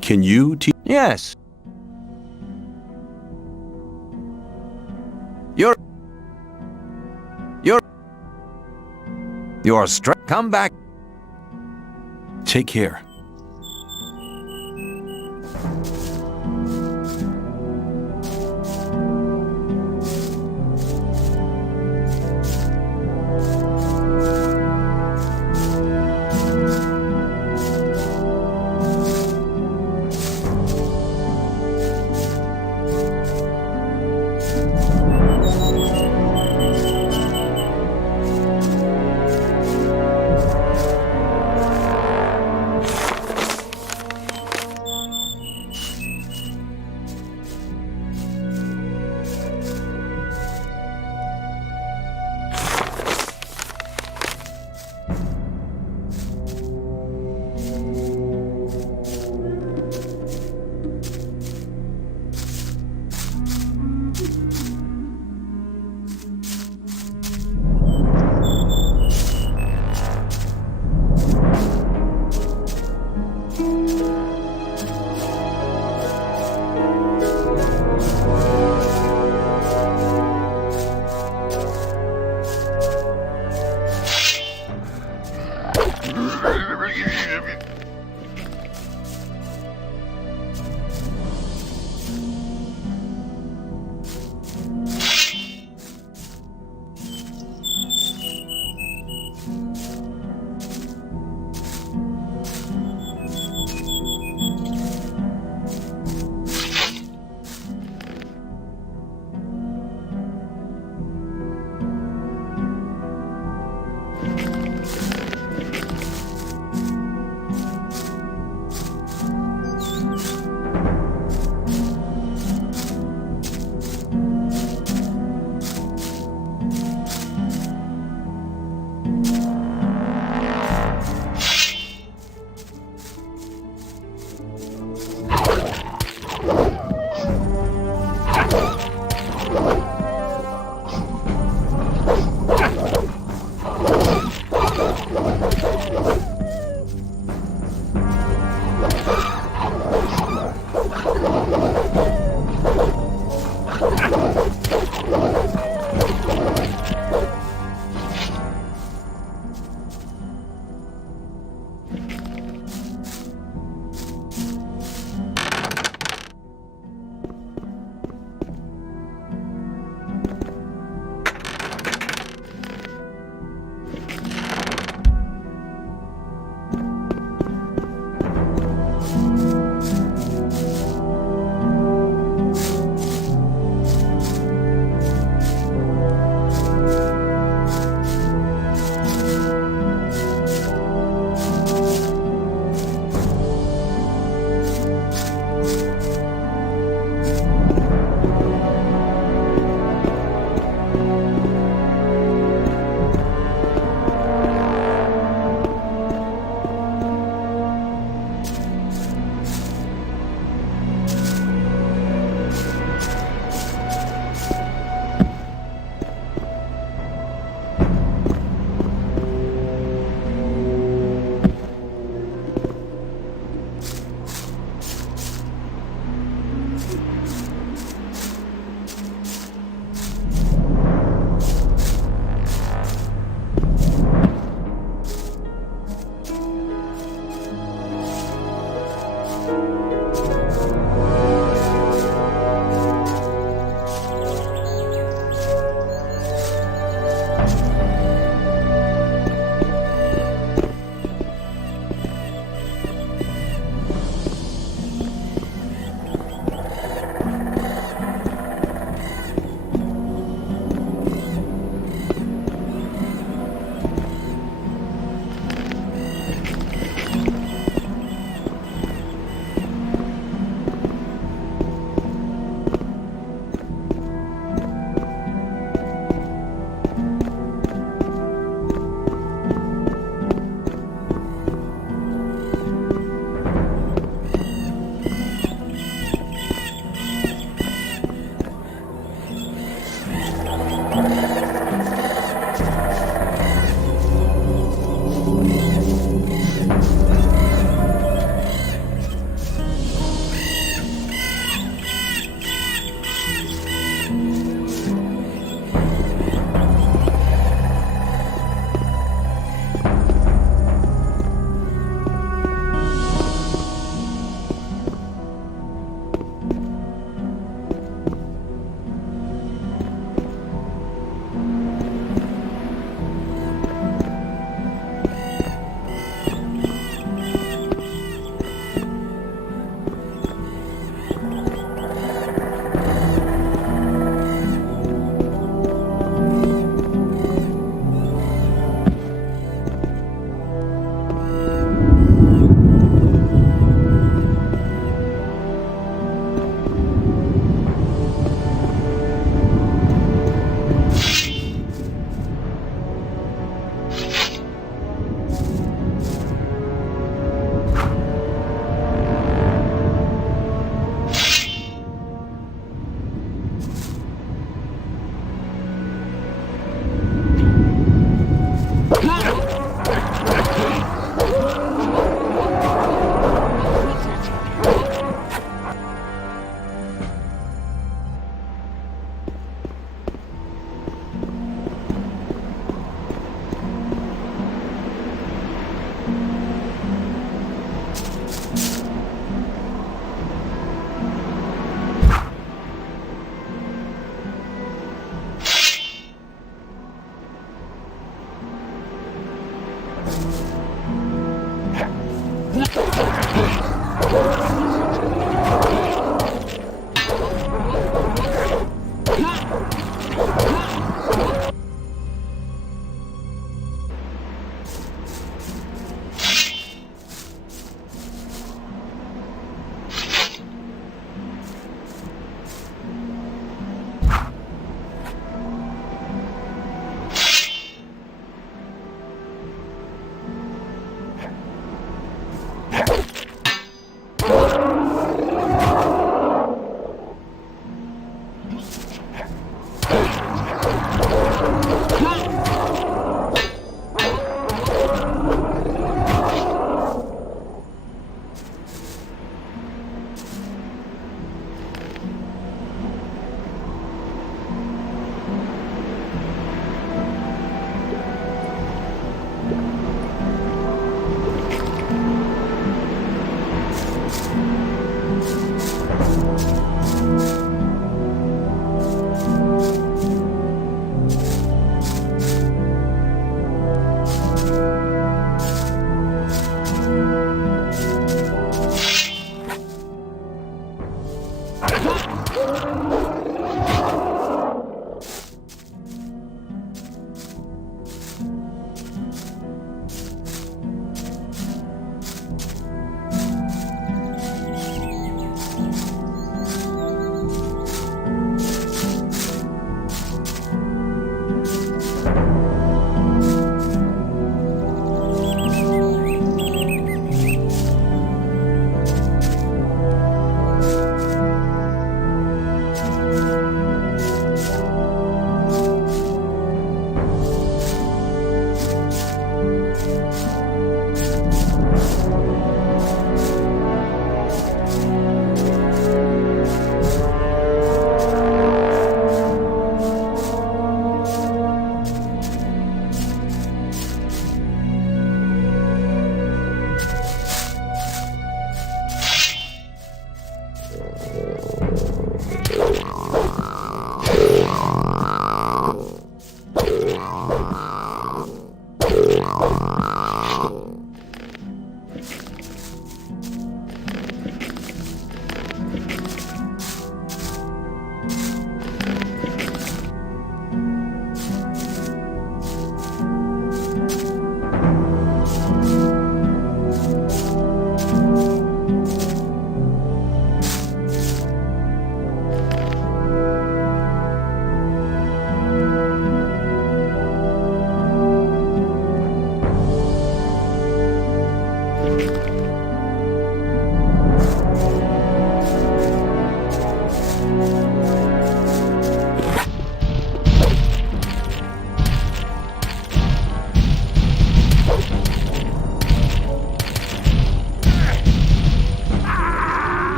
Can you teach? Yes. You're straight. Come back. Take care.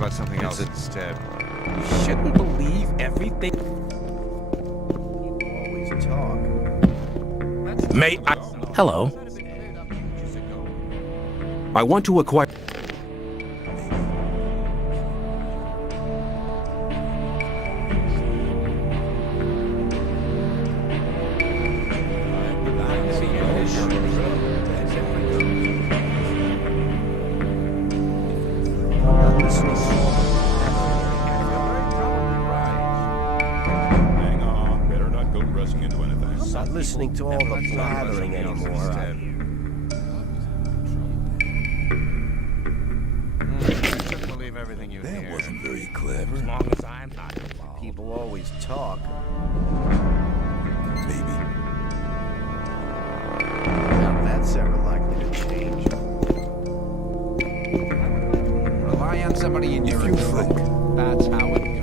about something else instead. You shouldn't believe everything. Always talk. May I? Hello. I want to acquire... Hang on, better not go rushing into anything. I'm not listening to all the blathering anymore. Shouldn't believe everything you That hear. wasn't very clever. As long as I'm not involved. People always talk. Maybe. Now that's ever likely to change. Rely on somebody in your If you group. think. That's how it goes.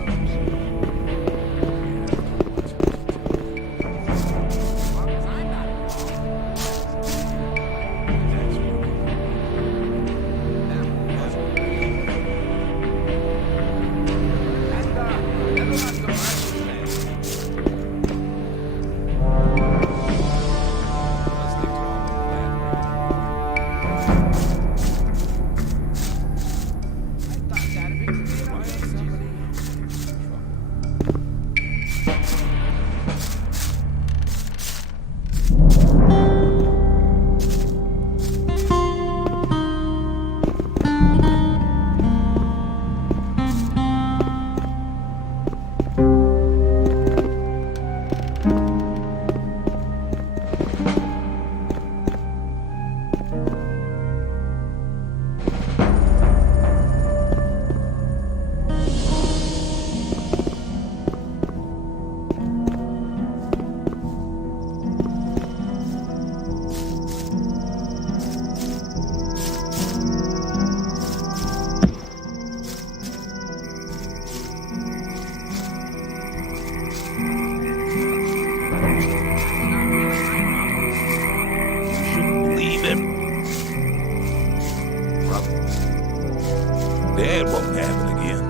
That won't happen again.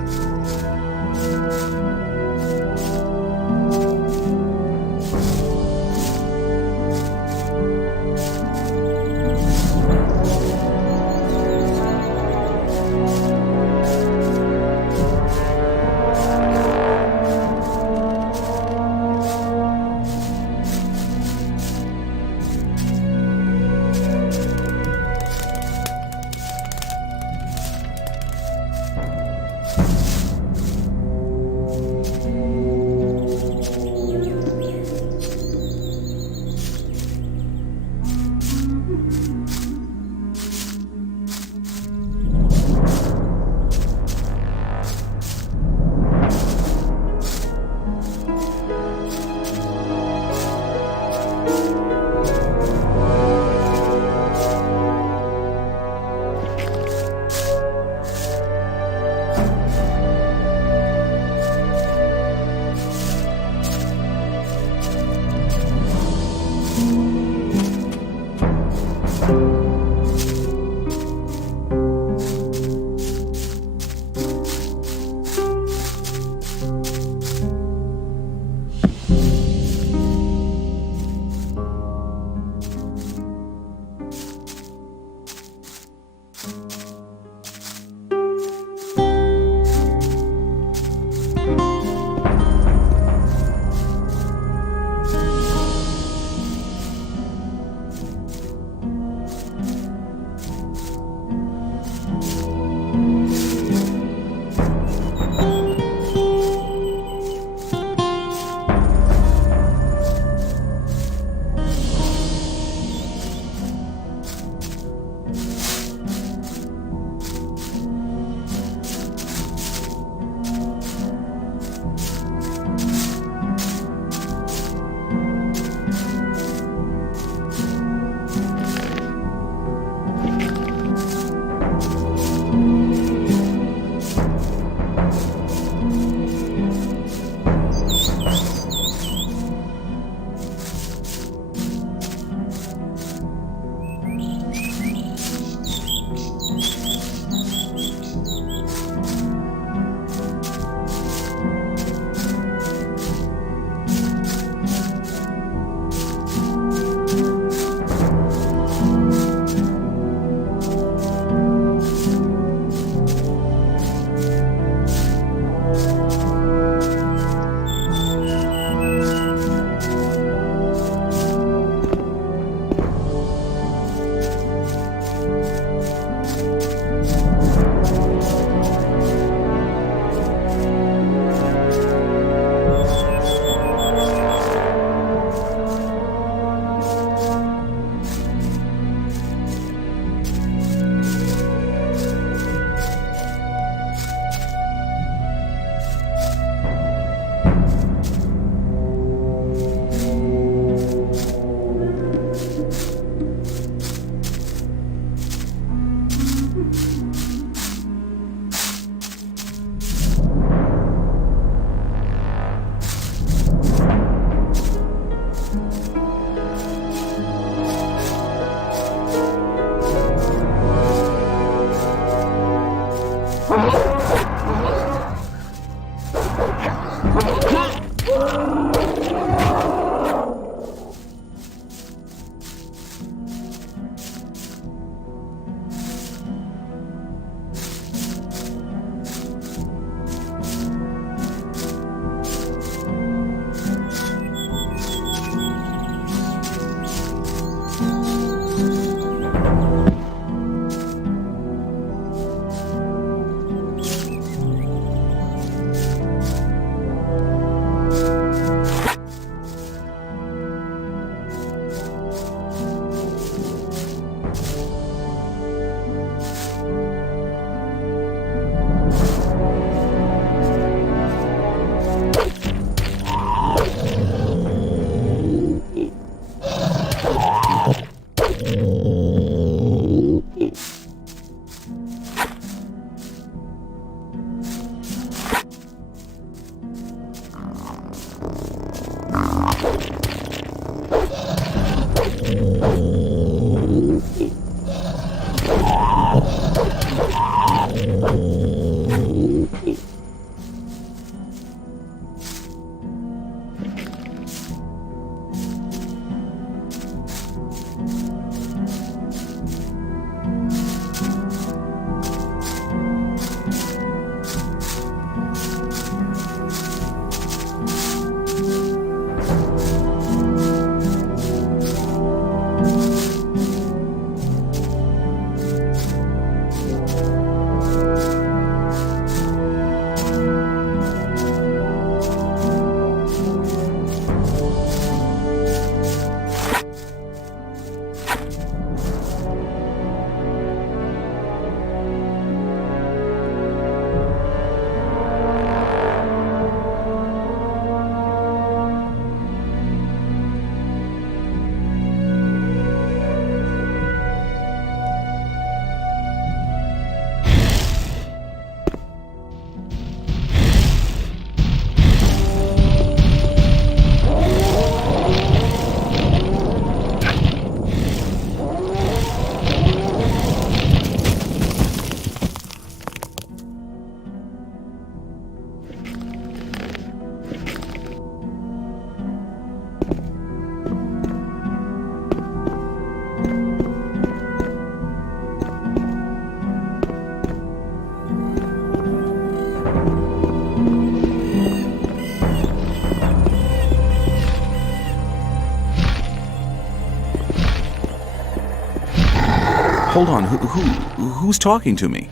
Hold on, who's talking to me?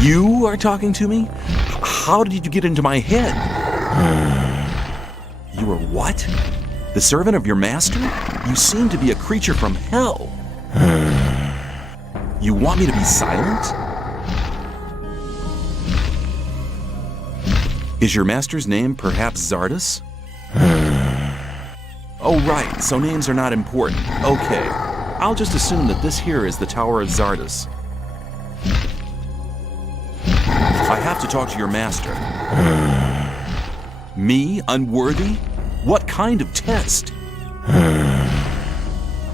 You are talking to me? How did you get into my head? You are what? The servant of your master? You seem to be a creature from hell. You want me to be silent? Is your master's name perhaps Xardas? Oh right, so names are not important. Okay, I'll just assume that this here is the Tower of Xardas. I have to talk to your master. Me, unworthy? What kind of test?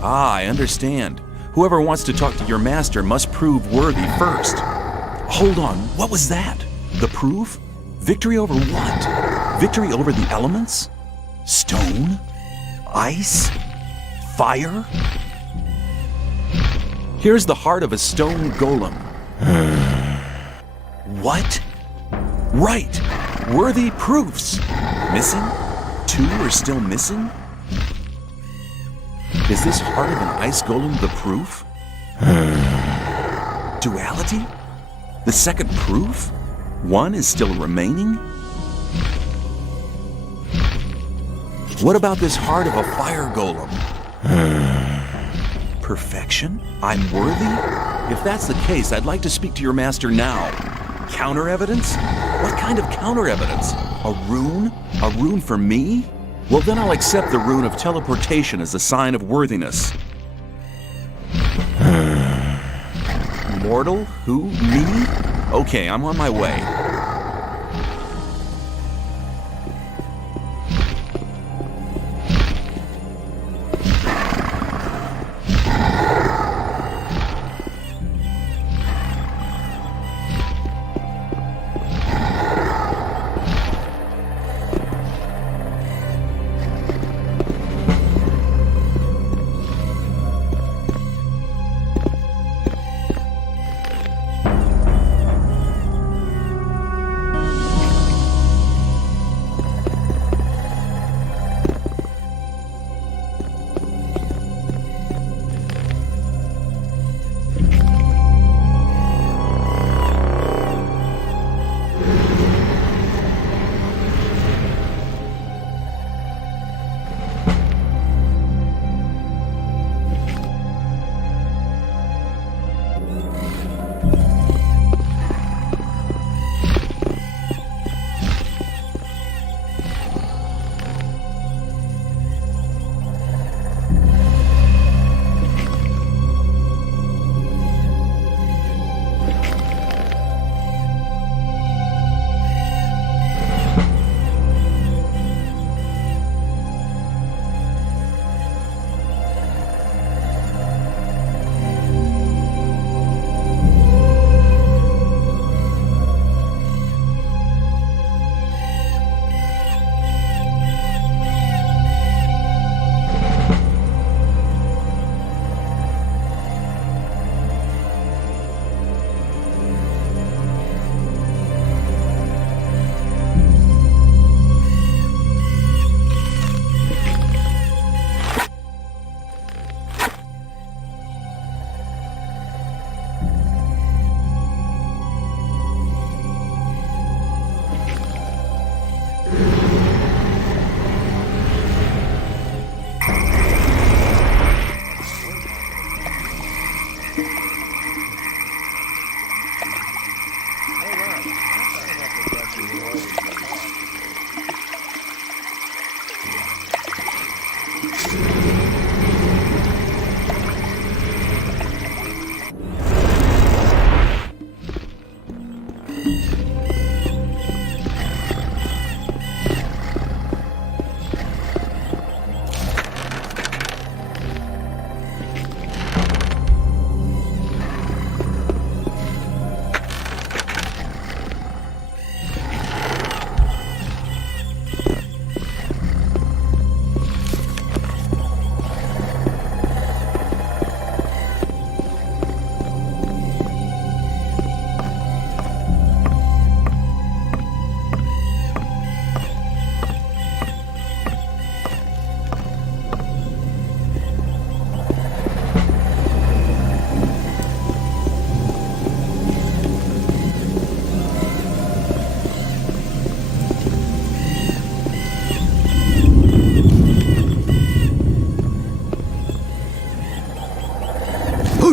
I understand. Whoever wants to talk to your master must prove worthy first. Hold on, what was that? The proof? Victory over what? Victory over the elements? Stone? Ice? Fire? Here's the heart of a stone golem. What? Right! Worthy proofs! Missing? 2 are still missing? Is this heart of an ice golem the proof? Duality? The second proof? 1 is still remaining? What about this heart of a fire golem? Perfection? I'm worthy? If that's the case, I'd like to speak to your master now. Counter evidence? What kind of counter evidence? A rune? A rune for me? Well, then I'll accept the rune of teleportation as a sign of worthiness. Mortal? Who? Me? Okay, I'm on my way.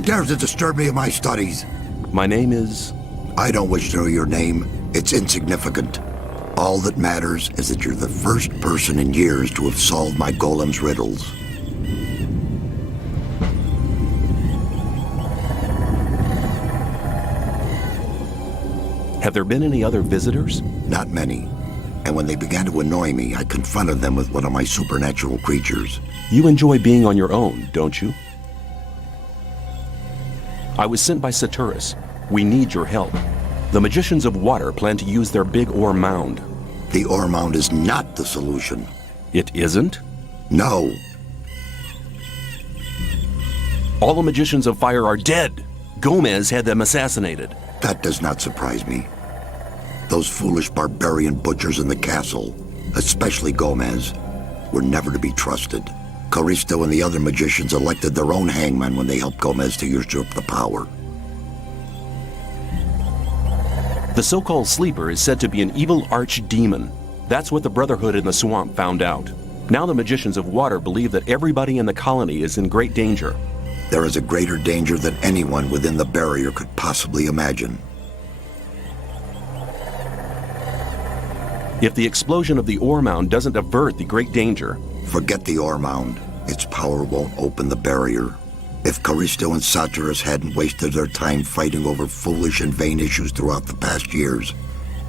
Who dares to disturb me in my studies? My name is... I don't wish to know your name. It's insignificant. All that matters is that you're the first person in years to have solved my golem's riddles. Have there been any other visitors? Not many. And when they began to annoy me, I confronted them with one of my supernatural creatures. You enjoy being on your own, don't you? I was sent by Saturus. We need your help. The magicians of water plan to use their big ore mound. The ore mound is not the solution. It isn't? No. All the magicians of fire are dead. Gomez had them assassinated. That does not surprise me. Those foolish barbarian butchers in the castle, especially Gomez, were never to be trusted. Caristo and the other magicians elected their own hangman when they helped Gomez to usurp the power. The so-called sleeper is said to be an evil archdemon. That's what the Brotherhood in the swamp found out. Now the magicians of water believe that everybody in the colony is in great danger. There is a greater danger than anyone within the barrier could possibly imagine. If the explosion of the ore mound doesn't avert the great danger... Forget the ore mound. Its power won't open the barrier. If Caristo and Saturus hadn't wasted their time fighting over foolish and vain issues throughout the past years,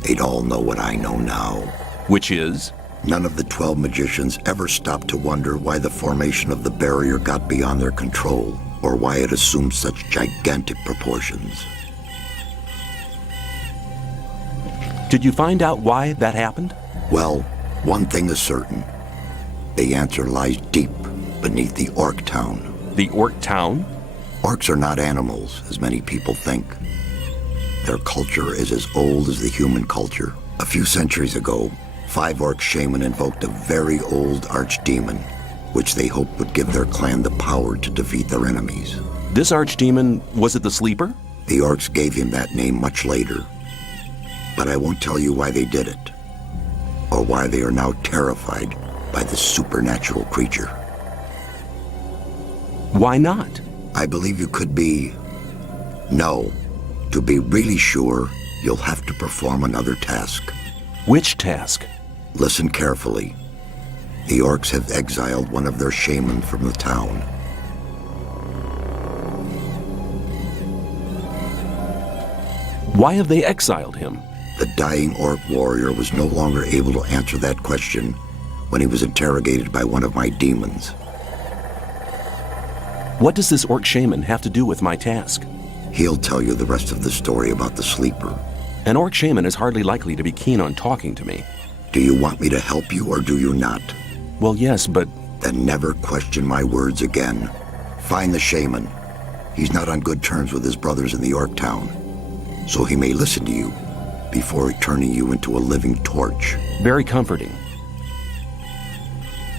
they'd all know what I know now. Which is? None of the 12 magicians ever stopped to wonder why the formation of the barrier got beyond their control, or why it assumed such gigantic proportions. Did you find out why that happened? Well, one thing is certain. The answer lies deep beneath the Orc Town. The Orc Town? Orcs are not animals, as many people think. Their culture is as old as the human culture. A few centuries ago, 5 Orc shaman invoked a very old archdemon, which they hoped would give their clan the power to defeat their enemies. This archdemon, was it the Sleeper? The Orcs gave him that name much later. But I won't tell you why they did it, or why they are now terrified by this supernatural creature. Why not? I believe you could be... No. To be really sure, you'll have to perform another task. Which task? Listen carefully. The Orcs have exiled one of their shamans from the town. Why have they exiled him? The dying Orc warrior was no longer able to answer that question when he was interrogated by one of my demons. What does this Orc shaman have to do with my task? He'll tell you the rest of the story about the Sleeper. An Orc shaman is hardly likely to be keen on talking to me. Do you want me to help you or do you not? Well, yes, but... Then never question my words again. Find the shaman. He's not on good terms with his brothers in the Orc Town, so he may listen to you before turning you into a living torch. Very comforting.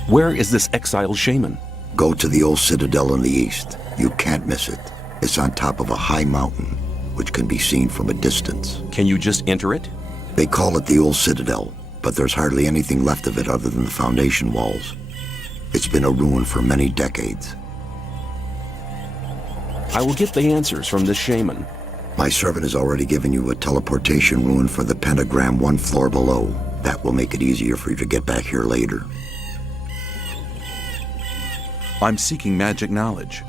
Where is this exiled shaman? Go to the old citadel in the east. You can't miss it. It's on top of a high mountain, which can be seen from a distance. Can you just enter it? They call it the old citadel, but there's hardly anything left of it other than the foundation walls. It's been a ruin for many decades. I will get the answers from this shaman. My servant has already given you a teleportation rune for the pentagram 1 floor below. That will make it easier for you to get back here later. I'm seeking magic knowledge.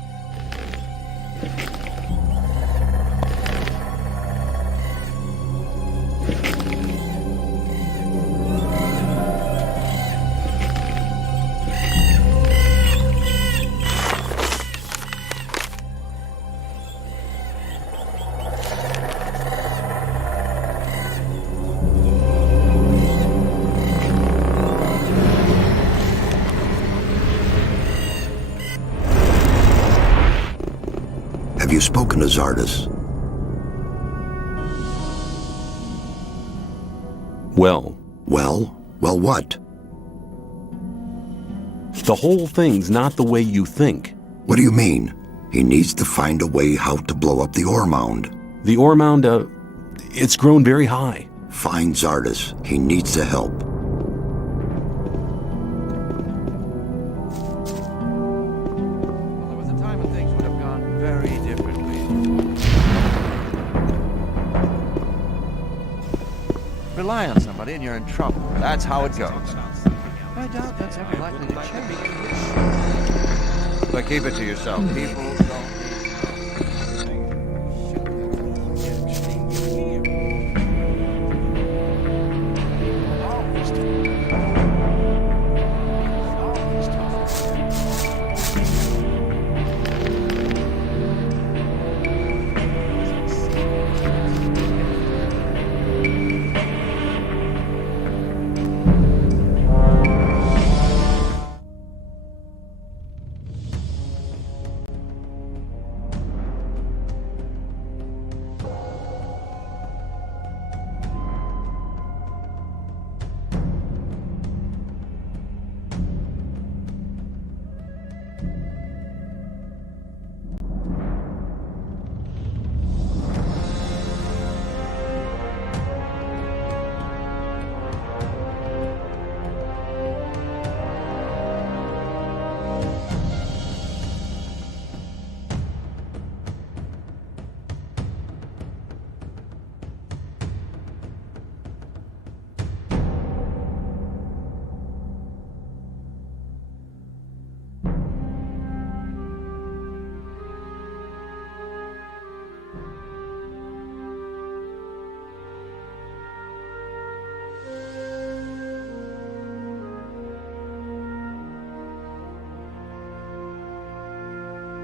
Have you spoken to Xardas? Well? Well? Well what? The whole thing's not the way you think. What do you mean? He needs to find a way how to blow up the ore mound. The ore mound, it's grown very high. Find Xardas. He needs the help. Well, there was a time when things would have gone very differently. rely on somebody and you're in trouble. That's how it goes. I doubt that's ever likely to change. But keep it to yourself. People